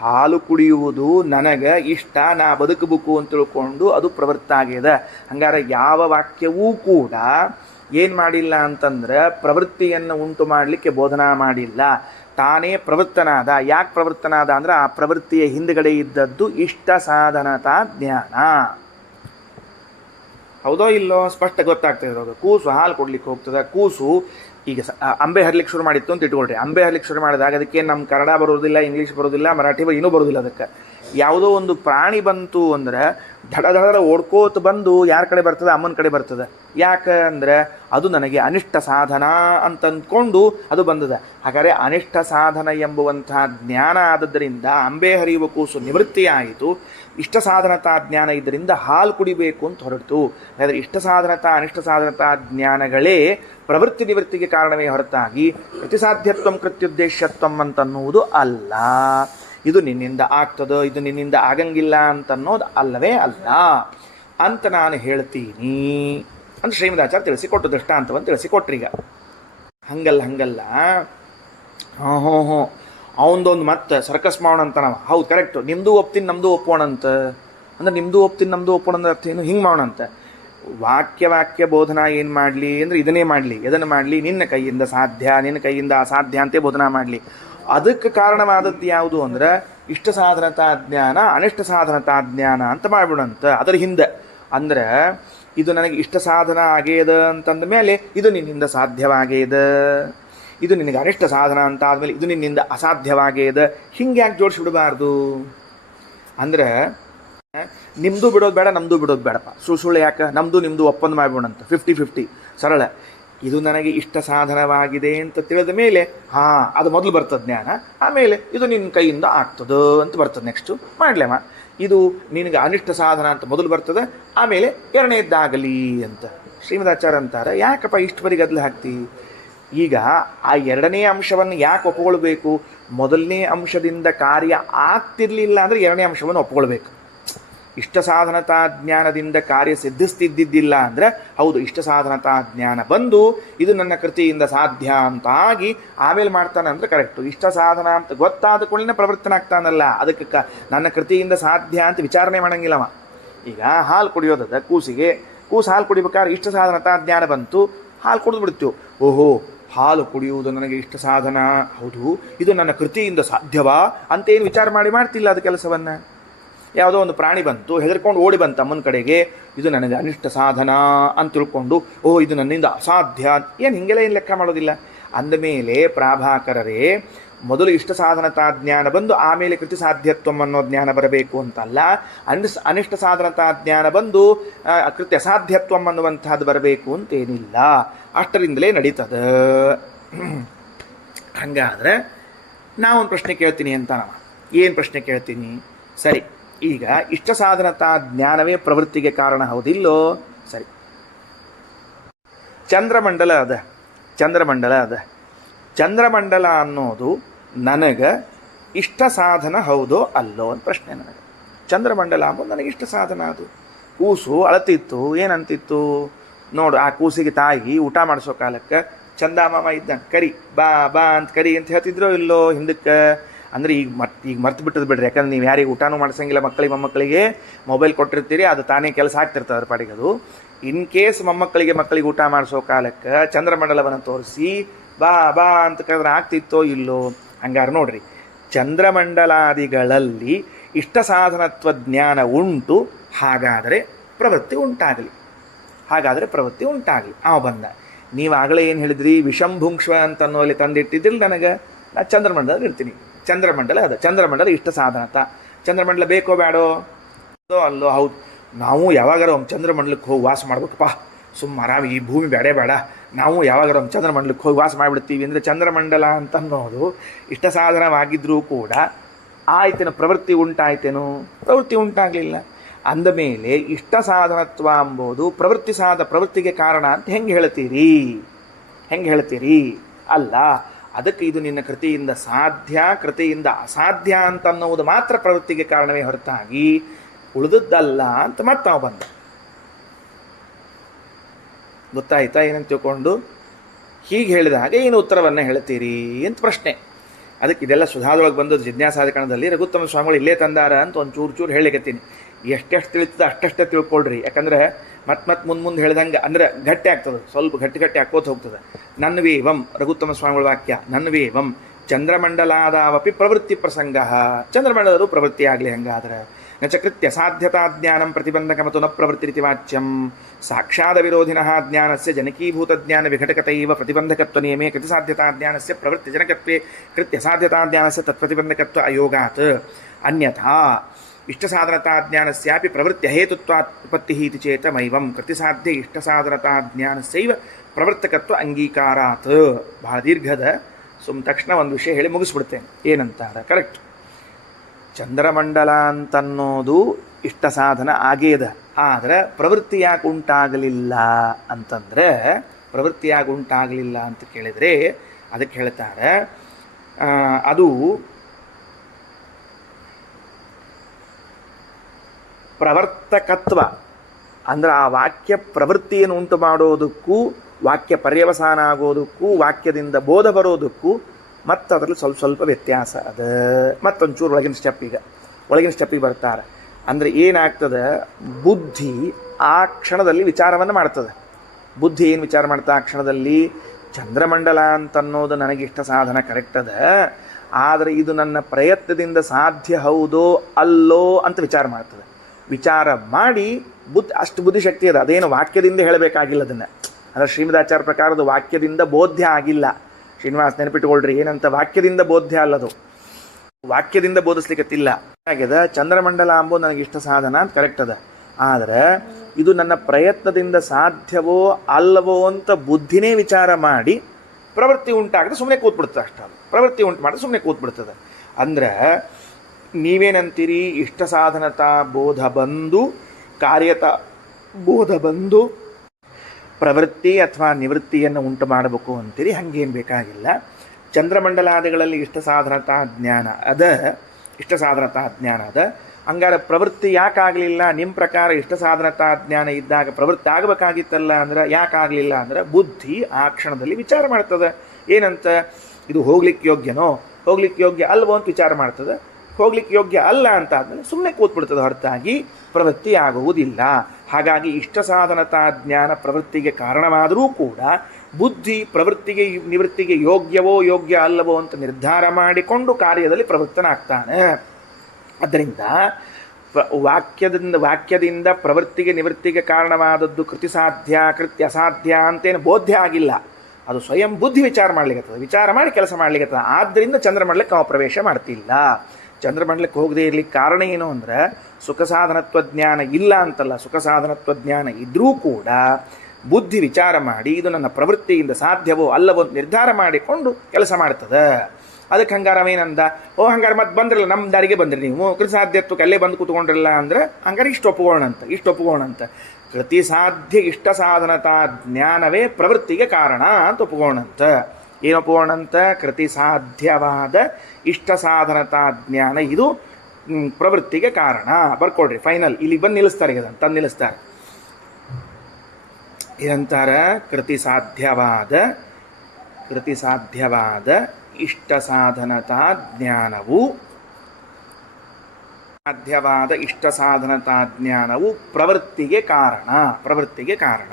ಹಾಲು ಕುಡಿಯುವುದು ನನಗೆ ಇಷ್ಟ, ನಾ ಬದುಕಬೇಕು ಅಂತ ತಿಳ್ಕೊಂಡು ಅದು ಪ್ರವೃತ್ತ ಆಗ್ಯದ. ಹಂಗಾರೆ ಯಾವ ವಾಕ್ಯವೂ ಕೂಡ ಏನು ಮಾಡಿಲ್ಲ ಅಂತಂದ್ರೆ ಪ್ರವೃತ್ತಿಯನ್ನು ಉಂಟು ಮಾಡಲಿಕ್ಕೆ ಬೋಧನಾ ಮಾಡಿಲ್ಲ, ತಾನೇ ಪ್ರವೃತ್ತನಾದ. ಯಾಕೆ ಪ್ರವೃತ್ತನಾದ ಅಂದ್ರೆ ಆ ಪ್ರವೃತ್ತಿಯ ಹಿಂದುಗಡೆ ಇದ್ದದ್ದು ಇಷ್ಟ ಸಾಧನತಾ ಜ್ಞಾನ. ಹೌದೋ ಇಲ್ಲೋ ಸ್ಪಷ್ಟ ಗೊತ್ತಾಗ್ತದೆ ಇರೋದು. ಕೂಸು ಹಾಲು ಕೊಡ್ಲಿಕ್ಕೆ ಹೋಗ್ತದೆ. ಕೂಸು ಈಗ ಅಂಬೆ ಹರ್ಲಿಕ್ಕೆ ಶುರು ಮಾಡಿತ್ತು ಅಂತ ಇಟ್ಕೊಳ್ರಿ. ಅಂಬೆ ಹರ್ಲಿಕ್ಕೆ ಶುರು ಮಾಡಿದಾಗ ಅದಕ್ಕೆ ನಮ್ಮ ಕನ್ನಡ ಬರೋದಿಲ್ಲ, ಇಂಗ್ಲೀಷ್ ಬರೋದಿಲ್ಲ, ಮರಾಠಿ ಇನ್ನೂ ಬರೋದಿಲ್ಲ. ಅದಕ್ಕೆ ಯಾವುದೋ ಒಂದು ಪ್ರಾಣಿ ಬಂತು ಅಂದ್ರೆ ಧಡ ಧಡ ಓಡ್ಕೋತ ಬಂದು ಯಾರ ಕಡೆ ಬರ್ತದೆ? ಅಮ್ಮನ ಕಡೆ ಬರ್ತದೆ. ಯಾಕೆ ಅಂದರೆ ಅದು ನನಗೆ ಅನಿಷ್ಟ ಸಾಧನ ಅಂತ ಅಂದ್ಕೊಂಡು ಅದು ಬಂದದ. ಹಾಗಾದರೆ ಅನಿಷ್ಟ ಸಾಧನ ಎಂಬುವಂತಹ ಜ್ಞಾನ ಆದದ್ದರಿಂದ ಅಂಬೆ ಹರಿಯುವ ಕೂಸು ನಿವೃತ್ತಿಯಾಯಿತು. ಇಷ್ಟ ಸಾಧನತಾ ಜ್ಞಾನ ಇದರಿಂದ ಹಾಲು ಕುಡಿಬೇಕು ಅಂತ ಹೊರಟು. ಹಾಗಾದರೆ ಇಷ್ಟ ಸಾಧನತಾ ಅನಿಷ್ಟ ಸಾಧನತಾ ಜ್ಞಾನಗಳೇ ಪ್ರವೃತ್ತಿ ನಿವೃತ್ತಿಗೆ ಕಾರಣವೇ ಹೊರತಾಗಿ ಪ್ರತಿಸಾಧ್ಯತ್ವಂ ಕೃತ್ಯುದ್ದೇಶತ್ವಂ ಅಂತನ್ನುವುದು ಅಲ್ಲ. ಇದು ನಿನ್ನಿಂದ ಆಗ್ತದೋ, ಇದು ನಿನ್ನಿಂದ ಆಗಂಗಿಲ್ಲ ಅಂತನ್ನೋದು ಅಲ್ಲವೇ ಅಲ್ಲ ಅಂತ ನಾನು ಹೇಳ್ತೀನಿ ಅಂತ ಶ್ರೀಮದಾಚಾರ್ಯ ತಿಳಿಸಿಕೊಟ್ಟು, ದೃಷ್ಟಾಂತವನ್ನು ತಿಳಿಸಿಕೊಟ್ರೀಗ. ಹಂಗಲ್ಲ ಅವನದೊಂದು ಮತ್ತೆ ಸರ್ಕಸ್ ಮಾಡೋಣ ಅಂತ ನಾವು. ಹೌದು ಕರೆಕ್ಟು, ನಿಮ್ಮದು ಒಪ್ತೀನಿ ನಮ್ಮದು ಒಪ್ಪೋಣಂತ ಅಂದ್ರೆ ನಿಮ್ಮದು ಒಪ್ತೀನಿ ನಮ್ಮದು ಒಪ್ಪೋಣ ಅಂದ್ರೆ ಅರ್ಥ ಏನು? ಹಿಂಗೆ ಮಾಡೋಣಂತ. ವಾಕ್ಯ ಬೋಧನಾ ಏನು ಮಾಡಲಿ ಅಂದರೆ ಇದನ್ನೇ ಮಾಡಲಿ. ಎದನ್ನು ಮಾಡಲಿ? ನಿನ್ನ ಕೈಯಿಂದ ಸಾಧ್ಯ, ನಿನ್ನ ಕೈಯಿಂದ ಅಸಾಧ್ಯ ಅಂತೇ ಬೋಧನಾ ಮಾಡಲಿ. ಅದಕ್ಕೆ ಕಾರಣವಾದದ್ದು ಯಾವುದು ಅಂದ್ರೆ ಇಷ್ಟ ಸಾಧನತಾ ಜ್ಞಾನ ಅನಿಷ್ಟ ಸಾಧನತಾ ಜ್ಞಾನ ಅಂತ ಮಾಡ್ಬಿಡಂತ. ಅದರ ಹಿಂದೆ ಅಂದ್ರೆ ಇದು ನನಗೆ ಇಷ್ಟ ಸಾಧನ ಆಗ್ಯದ ಅಂತಂದ ಮೇಲೆ ಇದು ನಿನ್ನಿಂದ ಸಾಧ್ಯವಾಗ್ಯದ, ಇದು ನಿನಗೆ ಅನಿಷ್ಟ ಸಾಧನ ಅಂತ ಆದಮೇಲೆ ಇದು ನಿನ್ನಿಂದ ಅಸಾಧ್ಯವಾಗ್ಯದ. ಹಿಂಗೆ ಯಾಕೆ ಜೋಡಿಸ್ಬಿಡಬಾರ್ದು ಅಂದ್ರೆ ನಿಮ್ಮದು ಬಿಡೋದು ಬೇಡ, ನಮ್ಮದು ಬಿಡೋದು ಬೇಡಪ್ಪ. ಸುಳ್ಳು ಯಾಕೆ? ನಮ್ಮದು ನಿಮ್ಮದು ಒಪ್ಪಂದ ಮಾಡ್ಬಿಡಂತ 50-50 ಸರಳ. ಇದು ನನಗೆ ಇಷ್ಟ ಸಾಧನವಾಗಿದೆ ಅಂತ ತಿಳಿದ ಮೇಲೆ ಅದು ಮೊದಲು ಬರ್ತದೆ ಜ್ಞಾನ, ಆಮೇಲೆ ಇದು ನಿನ್ನ ಕೈಯಿಂದ ಆಗ್ತದೆ ಅಂತ ಬರ್ತದೆ. ನೆಕ್ಸ್ಟು ಮಾಡ್ಲೇಮ್ಮ ಇದು ನಿನಗೆ ಅನಿಷ್ಟ ಸಾಧನ ಅಂತ ಮೊದಲು ಬರ್ತದೆ, ಆಮೇಲೆ ಎರಡನೇದ್ದಾಗಲಿ ಅಂತ ಶ್ರೀಮದಾಚಾರ್ಯ ಅಂತಾರೆ. ಯಾಕಪ್ಪ ಇಷ್ಟುವರೆಗೆ ಗದ್ದಲ ಹಾಕ್ತಿ? ಈಗ ಆ ಎರಡನೇ ಅಂಶವನ್ನು ಯಾಕೆ ಒಪ್ಕೊಳ್ಬೇಕು? ಮೊದಲನೇ ಅಂಶದಿಂದ ಕಾರ್ಯ ಆಗ್ತಿರ್ಲಿಲ್ಲ ಅಂದರೆ ಎರಡನೇ ಅಂಶವನ್ನು ಒಪ್ಕೊಳ್ಬೇಕು. ಇಷ್ಟ ಸಾಧನತಾ ಜ್ಞಾನದಿಂದ ಕಾರ್ಯ ಸಿದ್ಧಿಸ್ತಿದ್ದಿದ್ದಿಲ್ಲ ಅಂದರೆ ಹೌದು ಇಷ್ಟ ಸಾಧನತಾ ಜ್ಞಾನ ಬಂದು ಇದು ನನ್ನ ಕೃತಿಯಿಂದ ಸಾಧ್ಯ ಅಂತ ಆಗಿ ಆಮೇಲೆ ಮಾಡ್ತಾನೆ ಅಂದರೆ ಕರೆಕ್ಟು. ಇಷ್ಟ ಸಾಧನ ಅಂತ ಗೊತ್ತಾದ ಕೂಡಲೇ ಪ್ರವೃತ್ತನಾಗ್ತಾನಲ್ಲ, ಅದಕ್ಕೆ ನನ್ನ ಕೃತಿಯಿಂದ ಸಾಧ್ಯ ಅಂತ ವಿಚಾರಣೆ ಮಾಡಂಗಿಲ್ಲವ. ಈಗ ಹಾಲು ಕುಡಿಯೋದದ ಕೂಸಿಗೆ, ಕೂಸು ಹಾಲು ಕುಡಿಬೇಕಾದ್ರೆ ಇಷ್ಟ ಸಾಧನತಾ ಜ್ಞಾನ ಬಂತು, ಹಾಲು ಕುಡಿದು ಬಿಡ್ತೀವಿ. ಓಹೋ ಹಾಲು ಕುಡಿಯುವುದು ನನಗೆ ಇಷ್ಟ ಸಾಧನ, ಹೌದು ಇದು ನನ್ನ ಕೃತಿಯಿಂದ ಸಾಧ್ಯವಾ ಅಂತೇನು ವಿಚಾರ ಮಾಡ್ತಿಲ್ಲ ಅದು ಕೆಲಸವನ್ನು. ಯಾವುದೋ ಒಂದು ಪ್ರಾಣಿ ಬಂತು, ಹೆದರ್ಕೊಂಡು ಓಡಿ ಬಂತು ಅಮ್ಮನ ಕಡೆಗೆ, ಇದು ನನಗೆ ಅನಿಷ್ಟ ಸಾಧನ ಅಂತ ತಿಳ್ಕೊಂಡು ಇದು ನನ್ನಿಂದ ಅಸಾಧ್ಯ ಏನು ಹಿಂಗೆಲ್ಲ ಏನು ಲೆಕ್ಕ ಮಾಡೋದಿಲ್ಲ. ಅಂದಮೇಲೆ ಪ್ರಾಭಾಕರರೇ ಮೊದಲು ಇಷ್ಟ ಸಾಧನತಾ ಜ್ಞಾನ ಬಂದು ಆಮೇಲೆ ಕೃತಿ ಸಾಧ್ಯತ್ವಂ ಅನ್ನೋ ಜ್ಞಾನ ಬರಬೇಕು ಅಂತಲ್ಲ, ಅನಿಷ್ಟ ಸಾಧನತಾ ಜ್ಞಾನ ಬಂದು ಕೃತ್ಯ ಅಸಾಧ್ಯತ್ವಂ ಅನ್ನುವಂಥದ್ದು ಬರಬೇಕು ಅಂತೇನಿಲ್ಲ. ಅಷ್ಟರಿಂದಲೇ ನಡೀತದೆ. ಹಾಗಾದರೆ ನಾವೊಂದು ಪ್ರಶ್ನೆ ಕೇಳ್ತೀನಿ ಅಂತ ಏನು ಪ್ರಶ್ನೆ ಕೇಳ್ತೀನಿ? ಸರಿ, ಈಗ ಇಷ್ಟ ಸಾಧನತಾ ಜ್ಞಾನವೇ ಪ್ರವೃತ್ತಿಗೆ ಕಾರಣ ಹೌದಿಲ್ಲೋ? ಸರಿ, ಚಂದ್ರಮಂಡಲ ಅದ, ಚಂದ್ರಮಂಡಲ ಅನ್ನೋದು ನನಗೆ ಇಷ್ಟ ಸಾಧನ ಹೌದೋ ಅಲ್ಲೋ ಅಂತ ಪ್ರಶ್ನೆ ನನಗೆ. ಚಂದ್ರಮಂಡಲ ಅಂಬೋದು ನನಗೆ ಇಷ್ಟ ಸಾಧನ. ಅದು ಕೂಸು ಅಳತಿತ್ತು, ಏನಂತಿತ್ತು ನೋಡು, ಆ ಕೂಸಿಗೆ ತಾಯಿ ಊಟ ಮಾಡಿಸೋ ಕಾಲಕ್ಕೆ ಚಂದಮಾಮ ಇದ್ದಂಗೆ ಕರಿ ಬಾ ಬಾ ಅಂತ ಕರಿ ಅಂತ ಹೇಳ್ತಿದ್ರೋ ಇಲ್ಲೋ ಹಿಂದಕ್ಕೆ? ಅಂದರೆ ಈಗ ಮರ್ತು ಬಿಟ್ಟದ್ದು ಬಿಡ್ರಿ, ಯಾಕಂದ್ರೆ ನೀವು ಯಾರಿಗೆ ಊಟನೂ ಮಾಡಿಸಂಗಿಲ್ಲ. ಮಕ್ಕಳಿಗೆ ಮೊಬೈಲ್ ಕೊಟ್ಟಿರ್ತೀರಿ, ಅದು ತಾನೇ ಕೆಲಸ ಆಗ್ತಿರ್ತದೆ ಅದ್ರ ಪಾಡಿಗೆ. ಅದು ಇನ್ ಕೇಸ್ ಮಕ್ಕಳಿಗೆ ಊಟ ಮಾಡಿಸೋ ಕಾಲಕ್ಕೆ ಚಂದ್ರಮಂಡಲವನ್ನು ತೋರಿಸಿ ಬಾ ಬಾ ಅಂತ ಕರೆದ್ರೆ ಆಗ್ತಿತ್ತೋ ಇಲ್ಲೋ? ಹಂಗಾರೆ ನೋಡ್ರಿ, ಚಂದ್ರಮಂಡಲಾದಿಗಳಲ್ಲಿ ಇಷ್ಟ ಸಾಧನತ್ವ ಜ್ಞಾನ ಉಂಟು, ಹಾಗಾದರೆ ಪ್ರವೃತ್ತಿ ಉಂಟಾಗಲಿ. ಅವ ಬಂದ. ನೀವು ಆಗಲೇ ಏನು ಹೇಳಿದ್ರಿ? ವಿಷಂಭುಂಕ್ಷ್ವ ಅಂತ ಅನ್ನೋಲ್ಲಿ ತಂದಿಟ್ಟಿದ್ದಿಲ್ಲ ನನಗೆ. ನಾ ಚಂದ್ರಮಂಡಲದಲ್ಲಿ ಇರ್ತೀನಿ. ಚಂದ್ರಮಂಡಲ ಇಷ್ಟ ಸಾಧನತ. ಚಂದ್ರಮಂಡಲ ಬೇಕೋ ಬೇಡೋ? ಅಲ್ಲೋ? ಹೌದು, ನಾವು ಯಾವಾಗಾರ ಒಂದು ಚಂದ್ರಮಂಡಲಕ್ಕೆ ಹೋಗಿ ವಾಸ ಮಾಡ್ಬೇಕಪ್ಪ, ಆರಾಮ ಈ ಭೂಮಿ ಬೇಡ, ನಾವು ಯಾವಾಗಾರ ಒಂದು ಚಂದ್ರಮಂಡಲಕ್ಕೆ ಹೋಗಿ ವಾಸ ಮಾಡಿಬಿಡ್ತೀವಿ ಅಂದರೆ ಚಂದ್ರಮಂಡಲ ಅಂತ ಅನ್ನೋದು ಇಷ್ಟ ಸಾಧನವಾಗಿದ್ದರೂ ಕೂಡ ಆಯ್ತೇನೋ ಪ್ರವೃತ್ತಿ ಉಂಟಾಯ್ತೇನೋ? ಪ್ರವೃತ್ತಿ ಉಂಟಾಗಲಿಲ್ಲ. ಅಂದಮೇಲೆ ಇಷ್ಟ ಸಾಧನತ್ವ ಎಂಬುದು ಪ್ರವೃತ್ತಿಗೆ ಕಾರಣ ಅಂತ ಹೆಂಗೆ ಹೇಳ್ತೀರಿ? ಅಲ್ಲ, ಅದಕ್ಕೆ ಇದು ನಿನ್ನ ಕೃತಿಯಿಂದ ಸಾಧ್ಯ, ಕೃತಿಯಿಂದ ಅಸಾಧ್ಯ ಅಂತ ಅನ್ನುವುದು ಮಾತ್ರ ಪ್ರವೃತ್ತಿಗೆ ಕಾರಣವೇ ಹೊರತಾಗಿ ಉಳಿದದ್ದಲ್ಲ ಅಂತ ಮತ್ತೆ ನಾವು ಬಂದ. ಗೊತ್ತಾಯ್ತಾ ಏನಂತ ತಿಳ್ಕೊಂಡು? ಹೀಗೆ ಹೇಳಿದಾಗ ಏನು ಉತ್ತರವನ್ನು ಹೇಳ್ತೀರಿ ಅಂತ ಪ್ರಶ್ನೆ. ಅದಕ್ಕೆ ಇದೆಲ್ಲ ಸುಧಾದೊಳಗೆ ಬಂದದ್ದು ಜಿಜ್ಞಾಸಾಧಿಕರಣದಲ್ಲಿ ರಘುತ್ತಮ ಸ್ವಾಮಿಗಳು ಇಲ್ಲೇ ತಂದಾರ ಅಂತ ಒಂದು ಚೂರು ಹೇಳಕತ್ತೀನಿ. ಎಷ್ಟೆಷ್ಟು ತಿಳಿತದೆ ಅಷ್ಟಷ್ಟೇ ತಿಳ್ಕೊಳ್ರಿ. ಯಾಕಂದ್ರೆ ಮತ್ತೆ ಮುಂದೆ ಹೇಳ್ದಂಗೆ ಅಂದ್ರೆ ಗಟ್ಟಿ ಆಗ್ತದೆ, ಸ್ವಲ್ಪ ಗಟ್ಟಿ ಹಾಕೋತ ಹೋಗ್ತದೆ. ನನ್ವೇವಂ ರಘುತ್ತಮ ಸ್ವಾಮಿಗಳ ವಾಕ್ಯ, ನನ್ವೇವಂ ಚಂದ್ರಮಂಡಲಾದಾವಪಿ ಪ್ರವೃತ್ತಿ ಪ್ರಸಂಗ. ಚಂದ್ರಮಂಡಲರು ಪ್ರವೃತ್ತಿ ಆಗಲಿ ಹಂಗಾದ್ರೆ ನಚಕೃತ್ಯ ಸಾಧ್ಯತಾ ಜ್ಞಾನಂ ಪ್ರತಿಬಂಧಕಮತು ನ ಪ್ರವೃತ್ತಿರಿತಿ ವಾಚ್ಯಂ. ಸಾಕ್ಷಾದ ವಿರೋಧಿನಃ ಜ್ಞಾನಸ್ಯ ಜನಕೀಭೂತ ಜ್ಞಾನ ವಿಘಟಕತೈವ ಪ್ರತಿಬಂಧಕತ್ವ ನಿಯಮೇ ಕೃತಿಸಾಧ್ಯತಾ ಜ್ಞಾನಸ್ಯ ಪ್ರವೃತ್ತಿ ಜನಕತ್ವೇ ಕೃತ್ಯ ಸಾಧ್ಯತಾ ಜ್ಞಾನಸ್ಯ ತತ್ಪ್ರತಿಬಂಧಕತ್ವ ಅಯೋಗಾತ್. ಅನ್ಯಥಾ ಇಷ್ಟಸಾಧನತಾ ಜ್ಞಾನಸ್ಯಾಪಿ ಪ್ರವೃತ್ತಿ ಹೇತುತ್ವಾತ್ಪತ್ತಿ ಇತಿ ಚೇತಮೈವಂ ಕೃತಿಸಾಧ್ಯ ಇಷ್ಟಸಾಧನತಾ ಜ್ಞಾನಸ್ಯೈವ ಪ್ರವರ್ತಕತ್ವ ಅಂಗೀಕಾರಾತ್. ಬಹಳ ದೀರ್ಘದ, ತಕ್ಷಣ ಒಂದು ವಿಷಯ ಹೇಳಿ ಮುಗಿಸ್ಬಿಡ್ತೇನೆ. ಏನಂತಾರೆ ಕರೆಕ್ಟ್. ಚಂದ್ರಮಂಡಲ ಅಂತನ್ನೋದು ಇಷ್ಟ ಸಾಧನ ಆಗೇದ, ಆದರೆ ಪ್ರವೃತ್ತಿ ಯಾಕೆ ಉಂಟಾಗಲಿಲ್ಲ ಅಂತಂದರೆ, ಪ್ರವೃತ್ತಿ ಯಾಕೆ ಉಂಟಾಗಲಿಲ್ಲ ಅಂತ ಕೇಳಿದರೆ ಅದಕ್ಕೆ ಹೇಳ್ತಾರೆ ಅದು ಪ್ರವರ್ತಕತ್ವ ಅಂದ್ರೆ ಆ ವಾಕ್ಯ ಪ್ರವೃತ್ತಿಯನ್ನು ಉಂಟು ಮಾಡೋದಕ್ಕೂ ವಾಕ್ಯ ಪರ್ಯವಸಾನ ಆಗೋದಕ್ಕೂ ವಾಕ್ಯದಿಂದ ಬೋಧ ಬರೋದಕ್ಕೂ ಮತ್ತು ಅದರಲ್ಲಿ ಸ್ವಲ್ಪ ವ್ಯತ್ಯಾಸ ಅದ. ಮತ್ತೊಂಚೂರು ಒಳಗಿನ ಸ್ಟೆಪ್ಪಿಗೆ ಬರ್ತಾರೆ. ಅಂದರೆ ಏನಾಗ್ತದೆ, ಬುದ್ಧಿ ಆ ಕ್ಷಣದಲ್ಲಿ ವಿಚಾರವನ್ನು ಮಾಡ್ತದೆ. ಬುದ್ಧಿ ಏನು ವಿಚಾರ ಮಾಡ್ತಾ ಆ ಕ್ಷಣದಲ್ಲಿ, ಚಂದ್ರಮಂಡಲ ಅಂತನ್ನೋದು ನನಗಿಷ್ಟ ಸಾಧನ ಕರೆಕ್ಟ್ ಅದ, ಆದರೆ ಇದು ನನ್ನ ಪ್ರಯತ್ನದಿಂದ ಸಾಧ್ಯ ಹೌದೋ ಅಲ್ಲೋ ಅಂತ ವಿಚಾರ ಮಾಡ್ತದೆ. ವಿಚಾರ ಮಾಡಿ ಅಷ್ಟು ಬುದ್ಧಿಶಕ್ತಿ ಅದ. ಅದೇನು ವಾಕ್ಯದಿಂದ ಹೇಳಬೇಕಾಗಿಲ್ಲ ಅದನ್ನು. ಅಂದರೆ ಶ್ರೀಮದಾಚಾರ್ಯ ಪ್ರಕಾರದ ವಾಕ್ಯದಿಂದ ಬೋಧ್ಯ ಆಗಿಲ್ಲ. ಶ್ರೀನಿವಾಸ್ ನೆನಪಿಟ್ಟುಕೊಳ್ರಿ, ಏನಂತ ವಾಕ್ಯದಿಂದ ಬೋಧ್ಯ ಅಲ್ಲದು, ವಾಕ್ಯದಿಂದ ಬೋಧಿಸ್ಲಿಕ್ಕತ್ತಿಲ್ಲ. ಹಾಗಿದೆ ಚಂದ್ರಮಂಡಲ ಅಂಬೋ ನನಗಿಷ್ಟ ಸಾಧನ ಅಂತ ಕರೆಕ್ಟ್ ಅದ, ಆದರೆ ಇದು ನನ್ನ ಪ್ರಯತ್ನದಿಂದ ಸಾಧ್ಯವೋ ಅಲ್ಲವೋ ಅಂತ ಬುದ್ಧಿನೇ ವಿಚಾರ ಮಾಡಿ ಪ್ರವೃತ್ತಿ ಉಂಟಾಗದೆ ಸುಮ್ಮನೆ ಕೂತ್ಬಿಡ್ತದೆ. ಅಷ್ಟಲ್ಲ, ಪ್ರವೃತ್ತಿ ಉಂಟು ಮಾಡಿದ್ರೆ ಸುಮ್ಮನೆ ಕೂತ್ಬಿಡ್ತದೆ. ಅಂದರೆ ನೀವೇನಂತೀರಿ, ಇಷ್ಟ ಸಾಧನತಾ ಬೋಧ ಬಂದು ಕಾರ್ಯತ ಬೋಧ ಬಂದು ಪ್ರವೃತ್ತಿ ಅಥವಾ ನಿವೃತ್ತಿಯನ್ನು ಉಂಟು ಮಾಡಬೇಕು ಅಂತೀರಿ. ಹಾಗೇನು ಬೇಕಾಗಿಲ್ಲ. ಚಂದ್ರಮಂಡಲಾದಿಗಳಲ್ಲಿ ಇಷ್ಟ ಸಾಧನತಾ ಜ್ಞಾನ ಅದ, ಹಂಗಾರೆ ಪ್ರವೃತ್ತಿ ಯಾಕಾಗಲಿಲ್ಲ? ನಿಮ್ಮ ಪ್ರಕಾರ ಇಷ್ಟ ಸಾಧನತಾ ಜ್ಞಾನ ಇದ್ದಾಗ ಪ್ರವೃತ್ತಿ ಆಗಬೇಕಾಗಿತ್ತಲ್ಲ. ಅಂದ್ರೆ ಯಾಕಾಗಲಿಲ್ಲ ಅಂದ್ರೆ ಬುದ್ಧಿ ಆ ಕ್ಷಣದಲ್ಲಿ ವಿಚಾರ ಮಾಡ್ತದೆ. ಏನಂತ, ಇದು ಹೋಗ್ಲಿಕ್ಕೆ ಯೋಗ್ಯನೋ ಹೋಗ್ಲಿಕ್ಕೆ ಯೋಗ್ಯ ಅಲ್ವೋ ಅಂತ ವಿಚಾರ ಮಾಡ್ತದೆ. ಹೋಗ್ಲಿಕ್ಕೆ ಯೋಗ್ಯ ಅಲ್ಲ ಅಂತ ಆದಮೇಲೆ ಸುಮ್ಮನೆ ಕೂತ್ಬಿಡ್ತದೆ, ಹೊರತಾಗಿ ಪ್ರವೃತ್ತಿ ಆಗುವುದಿಲ್ಲ. ಹಾಗಾಗಿ ಇಷ್ಟ ಸಾಧನತಾ ಜ್ಞಾನ ಪ್ರವೃತ್ತಿಗೆ ಕಾರಣವಾದರೂ ಕೂಡ ಬುದ್ಧಿ ಪ್ರವೃತ್ತಿಗೆ ನಿವೃತ್ತಿಗೆ ಯೋಗ್ಯವೋ ಯೋಗ್ಯ ಅಲ್ಲವೋ ಅಂತ ನಿರ್ಧಾರ ಮಾಡಿಕೊಂಡು ಕಾರ್ಯದಲ್ಲಿ ಪ್ರವೃತ್ತನಾಗ್ತಾನೆ. ಆದ್ದರಿಂದ ವಾಕ್ಯದಿಂದ ಪ್ರವೃತ್ತಿಗೆ ನಿವೃತ್ತಿಗೆ ಕಾರಣವಾದದ್ದು ಕೃತಿ ಸಾಧ್ಯ ಕೃತ್ಯ ಅಸಾಧ್ಯ ಅಂತೇನು ಬೋಧ್ಯ ಆಗಿಲ್ಲ. ಅದು ಸ್ವಯಂ ಬುದ್ಧಿ ವಿಚಾರ ಮಾಡ್ಲಿಕ್ಕೆ ವಿಚಾರ ಮಾಡಿ ಕೆಲಸ ಮಾಡ್ಲಿಕ್ಕೆ. ಆದ್ದರಿಂದ ಚಂದ್ರಮಂಡಲಕ್ಕೆ ಅವ ಪ್ರವೇಶ ಮಾಡ್ತಿಲ್ಲ. ಚಂದ್ರಮಂಡಲಕ್ಕೆ ಹೋಗದೇ ಇರ್ಲಿಕ್ಕೆ ಕಾರಣ ಏನು ಅಂದರೆ ಸುಖ ಸಾಧನತ್ವ ಜ್ಞಾನ ಇಲ್ಲ ಅಂತಲ್ಲ, ಸುಖ ಸಾಧನತ್ವ ಜ್ಞಾನ ಇದ್ರೂ ಕೂಡ ಬುದ್ಧಿ ವಿಚಾರ ಮಾಡಿ ಇದು ನನ್ನ ಪ್ರವೃತ್ತಿಯಿಂದ ಸಾಧ್ಯವೋ ಅಲ್ಲವೋ ನಿರ್ಧಾರ ಮಾಡಿಕೊಂಡು ಕೆಲಸ ಮಾಡ್ತದೆ. ಅದಕ್ಕೆ ಹಂಗಾರ ಅವೇನಂದ, ಹಂಗಾರೆ ಮತ್ತೆ ಬಂದ್ರಲ್ಲ ನಮ್ಮ ದಾರಿಗೆ ಬಂದ್ರಿ ನೀವು, ಕೃತಿಸಾಧ್ಯತ್ವಕ್ಕೆ ಅಲ್ಲೇ ಬಂದು ಕೂತ್ಕೊಂಡ್ರಲ್ಲ ಅಂದ್ರೆ ಹಂಗಾರೆ ಇಷ್ಟು ಒಪ್ಪುಗೋಣಂತ ಕೃತಿ ಸಾಧ್ಯ ಇಷ್ಟ ಸಾಧನತಾ ಜ್ಞಾನವೇ ಪ್ರವೃತ್ತಿಗೆ ಕಾರಣ ಅಂತ ಒಪ್ಪುಗೋಣಂತ. ಏನು ಒಪ್ಪುಗೋಣಂತ? ಕೃತಿ ಸಾಧ್ಯವಾದ ಇಷ್ಟ ಸಾಧನತಾ ಜ್ಞಾನ ಇದು ಪ್ರವೃತ್ತಿಗೆ ಕಾರಣ. ಬರ್ಕೊಡ್ರಿ ಫೈನಲ್, ಇಲ್ಲಿ ಬಂದು ನಿಲ್ಲಿಸ್ತಾರೆ, ಇದನ್ನು ತಂದು ನಿಲ್ಲಿಸ್ತಾರೆ. ಏನಂತಾರೆ? ಕೃತಿ ಸಾಧ್ಯವಾದ ಇಷ್ಟ ಸಾಧನತಾ ಜ್ಞಾನವು ಪ್ರವೃತ್ತಿಗೆ ಕಾರಣ.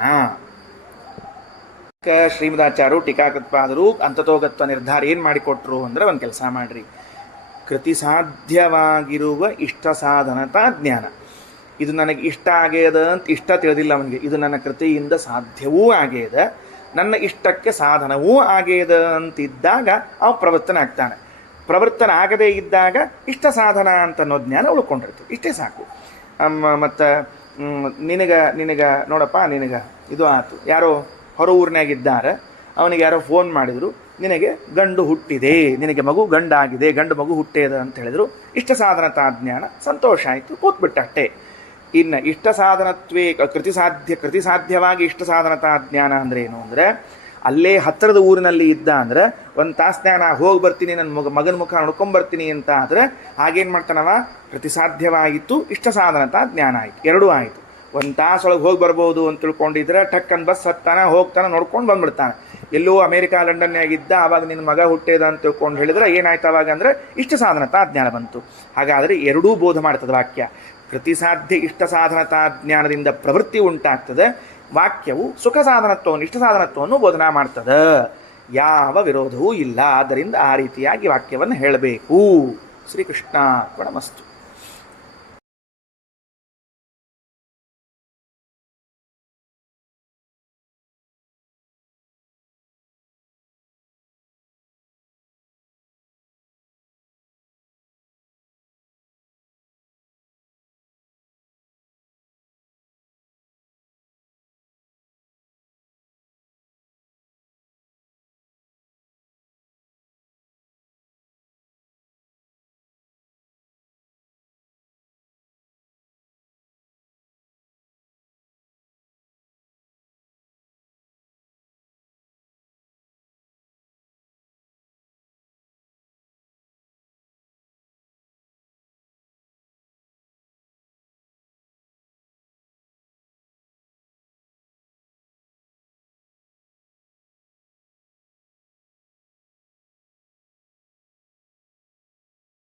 ಶ್ರೀಮದಾಚಾರ್ಯರು ಟೀಕಾಕೃತ್ಪಾದರು ಅಂತತೋಗತ್ವ ನಿರ್ಧಾರ ಏನು ಮಾಡಿಕೊಟ್ರು ಅಂದರೆ, ಒಂದು ಕೆಲಸ ಮಾಡ್ರಿ, ಕೃತಿ ಸಾಧ್ಯವಾಗಿರುವ ಇಷ್ಟ ಸಾಧನತಾ ಜ್ಞಾನ ಇದು ನನಗೆ ಇಷ್ಟ ಆಗ್ಯದ ಅಂತ ಇಷ್ಟ ತಿಳಿದಿಲ್ಲ ಅವನಿಗೆ, ಇದು ನನ್ನ ಕೃತಿಯಿಂದ ಸಾಧ್ಯವೂ ಆಗ್ಯದ, ನನ್ನ ಇಷ್ಟಕ್ಕೆ ಸಾಧನವೂ ಆಗ್ಯದ ಅಂತಿದ್ದಾಗ ಅವ ಪ್ರವರ್ತನಾಗ್ತಾನೆ. ಪ್ರವರ್ತನ ಆಗದೇ ಇದ್ದಾಗ ಇಷ್ಟ ಸಾಧನ ಅಂತ ಅನ್ನೋ ಜ್ಞಾನ ಉಳ್ಕೊಂಡಿರ್ತದೆ. ಇಷ್ಟೇ ಸಾಕು. ಮತ್ತು ನಿನಗೆ ನೋಡಪ್ಪ, ನಿನಗೆ ಇದು ಆಯ್ತು, ಯಾರೋ ಹೊರ ಊರಿನಾಗಿದ್ದಾರೆ, ಅವನಿಗೆ ಯಾರೋ ಫೋನ್ ಮಾಡಿದರು, ನಿನಗೆ ಗಂಡು ಹುಟ್ಟಿದೆ, ನಿನಗೆ ಮಗು ಗಂಡಾಗಿದೆ, ಗಂಡು ಮಗು ಹುಟ್ಟೇದ ಅಂತ ಹೇಳಿದರು. ಇಷ್ಟ ಸಾಧನತಾ ಜ್ಞಾನ ಸಂತೋಷ ಆಯಿತು, ಕೂತ್ಬಿಟ್ಟಷ್ಟೇ. ಇನ್ನು ಇಷ್ಟ ಸಾಧನತ್ವೇ ಕೃತಿ ಸಾಧ್ಯವಾಗಿ ಇಷ್ಟ ಸಾಧನತಾ ಜ್ಞಾನ ಅಂದರೆ ಏನು ಅಂದರೆ, ಅಲ್ಲೇ ಹತ್ತಿರದ ಊರಿನಲ್ಲಿ ಇದ್ದ ಅಂದರೆ ಒಂದು ತಾಸು ನಾನು ಹೋಗಿ ಬರ್ತೀನಿ, ನನ್ನ ಮಗನ ಮುಖ ನೋಡ್ಕೊಂಬರ್ತೀನಿ ಅಂತ ಆದರೆ ಹಾಗೇನು ಮಾಡ್ತಾನವ, ಪ್ರತಿಸಾಧ್ಯವಾಗಿತ್ತು, ಇಷ್ಟ ಸಾಧನತಾ ಜ್ಞಾನ ಆಯಿತು, ಎರಡೂ ಆಯಿತು. ಒಂದು ತಾಸೊಳಗೆ ಹೋಗಿ ಬರ್ಬೋದು ಅಂತ ತಿಳ್ಕೊಂಡಿದ್ರೆ ಟಕ್ಕನ್ ಬಸ್ ಹತ್ತಾನೆ, ಹೋಗ್ತಾನೆ, ನೋಡ್ಕೊಂಡು ಬಂದ್ಬಿಡ್ತಾನೆ. ಎಲ್ಲೋ ಅಮೇರಿಕಾ ಲಂಡನ್ನಾಗಿದ್ದ, ಆವಾಗ ನಿನ್ನ ಮಗ ಹುಟ್ಟೇದ ಅಂತ ತಿಳ್ಕೊಂಡು ಹೇಳಿದ್ರೆ ಏನಾಯ್ತು ಅವಾಗ ಅಂದರೆ ಇಷ್ಟ ಸಾಧನತಾ ಜ್ಞಾನ ಬಂತು. ಹಾಗಾದರೆ ಎರಡೂ ಬೋಧ ಮಾಡ್ತದೆ ವಾಕ್ಯ. ಪ್ರತಿಸಾಧ್ಯ ಇಷ್ಟ ಸಾಧನತಾ ಜ್ಞಾನದಿಂದ ಪ್ರವೃತ್ತಿ ಉಂಟಾಗ್ತದೆ, ವಾಕ್ಯವು ಸುಖ ಸಾಧನತ್ವವನ್ನು ಇಷ್ಟ ಸಾಧನತ್ವವನ್ನು ಬೋಧನಾ ಮಾಡ್ತದೆ. ಯಾವ ವಿರೋಧವೂ ಇಲ್ಲ. ಆದ್ದರಿಂದ ಆ ರೀತಿಯಾಗಿ ವಾಕ್ಯವನ್ನು ಹೇಳಬೇಕು. ಶ್ರೀಕೃಷ್ಣ ಅರ್ಪಣಮಸ್ತು.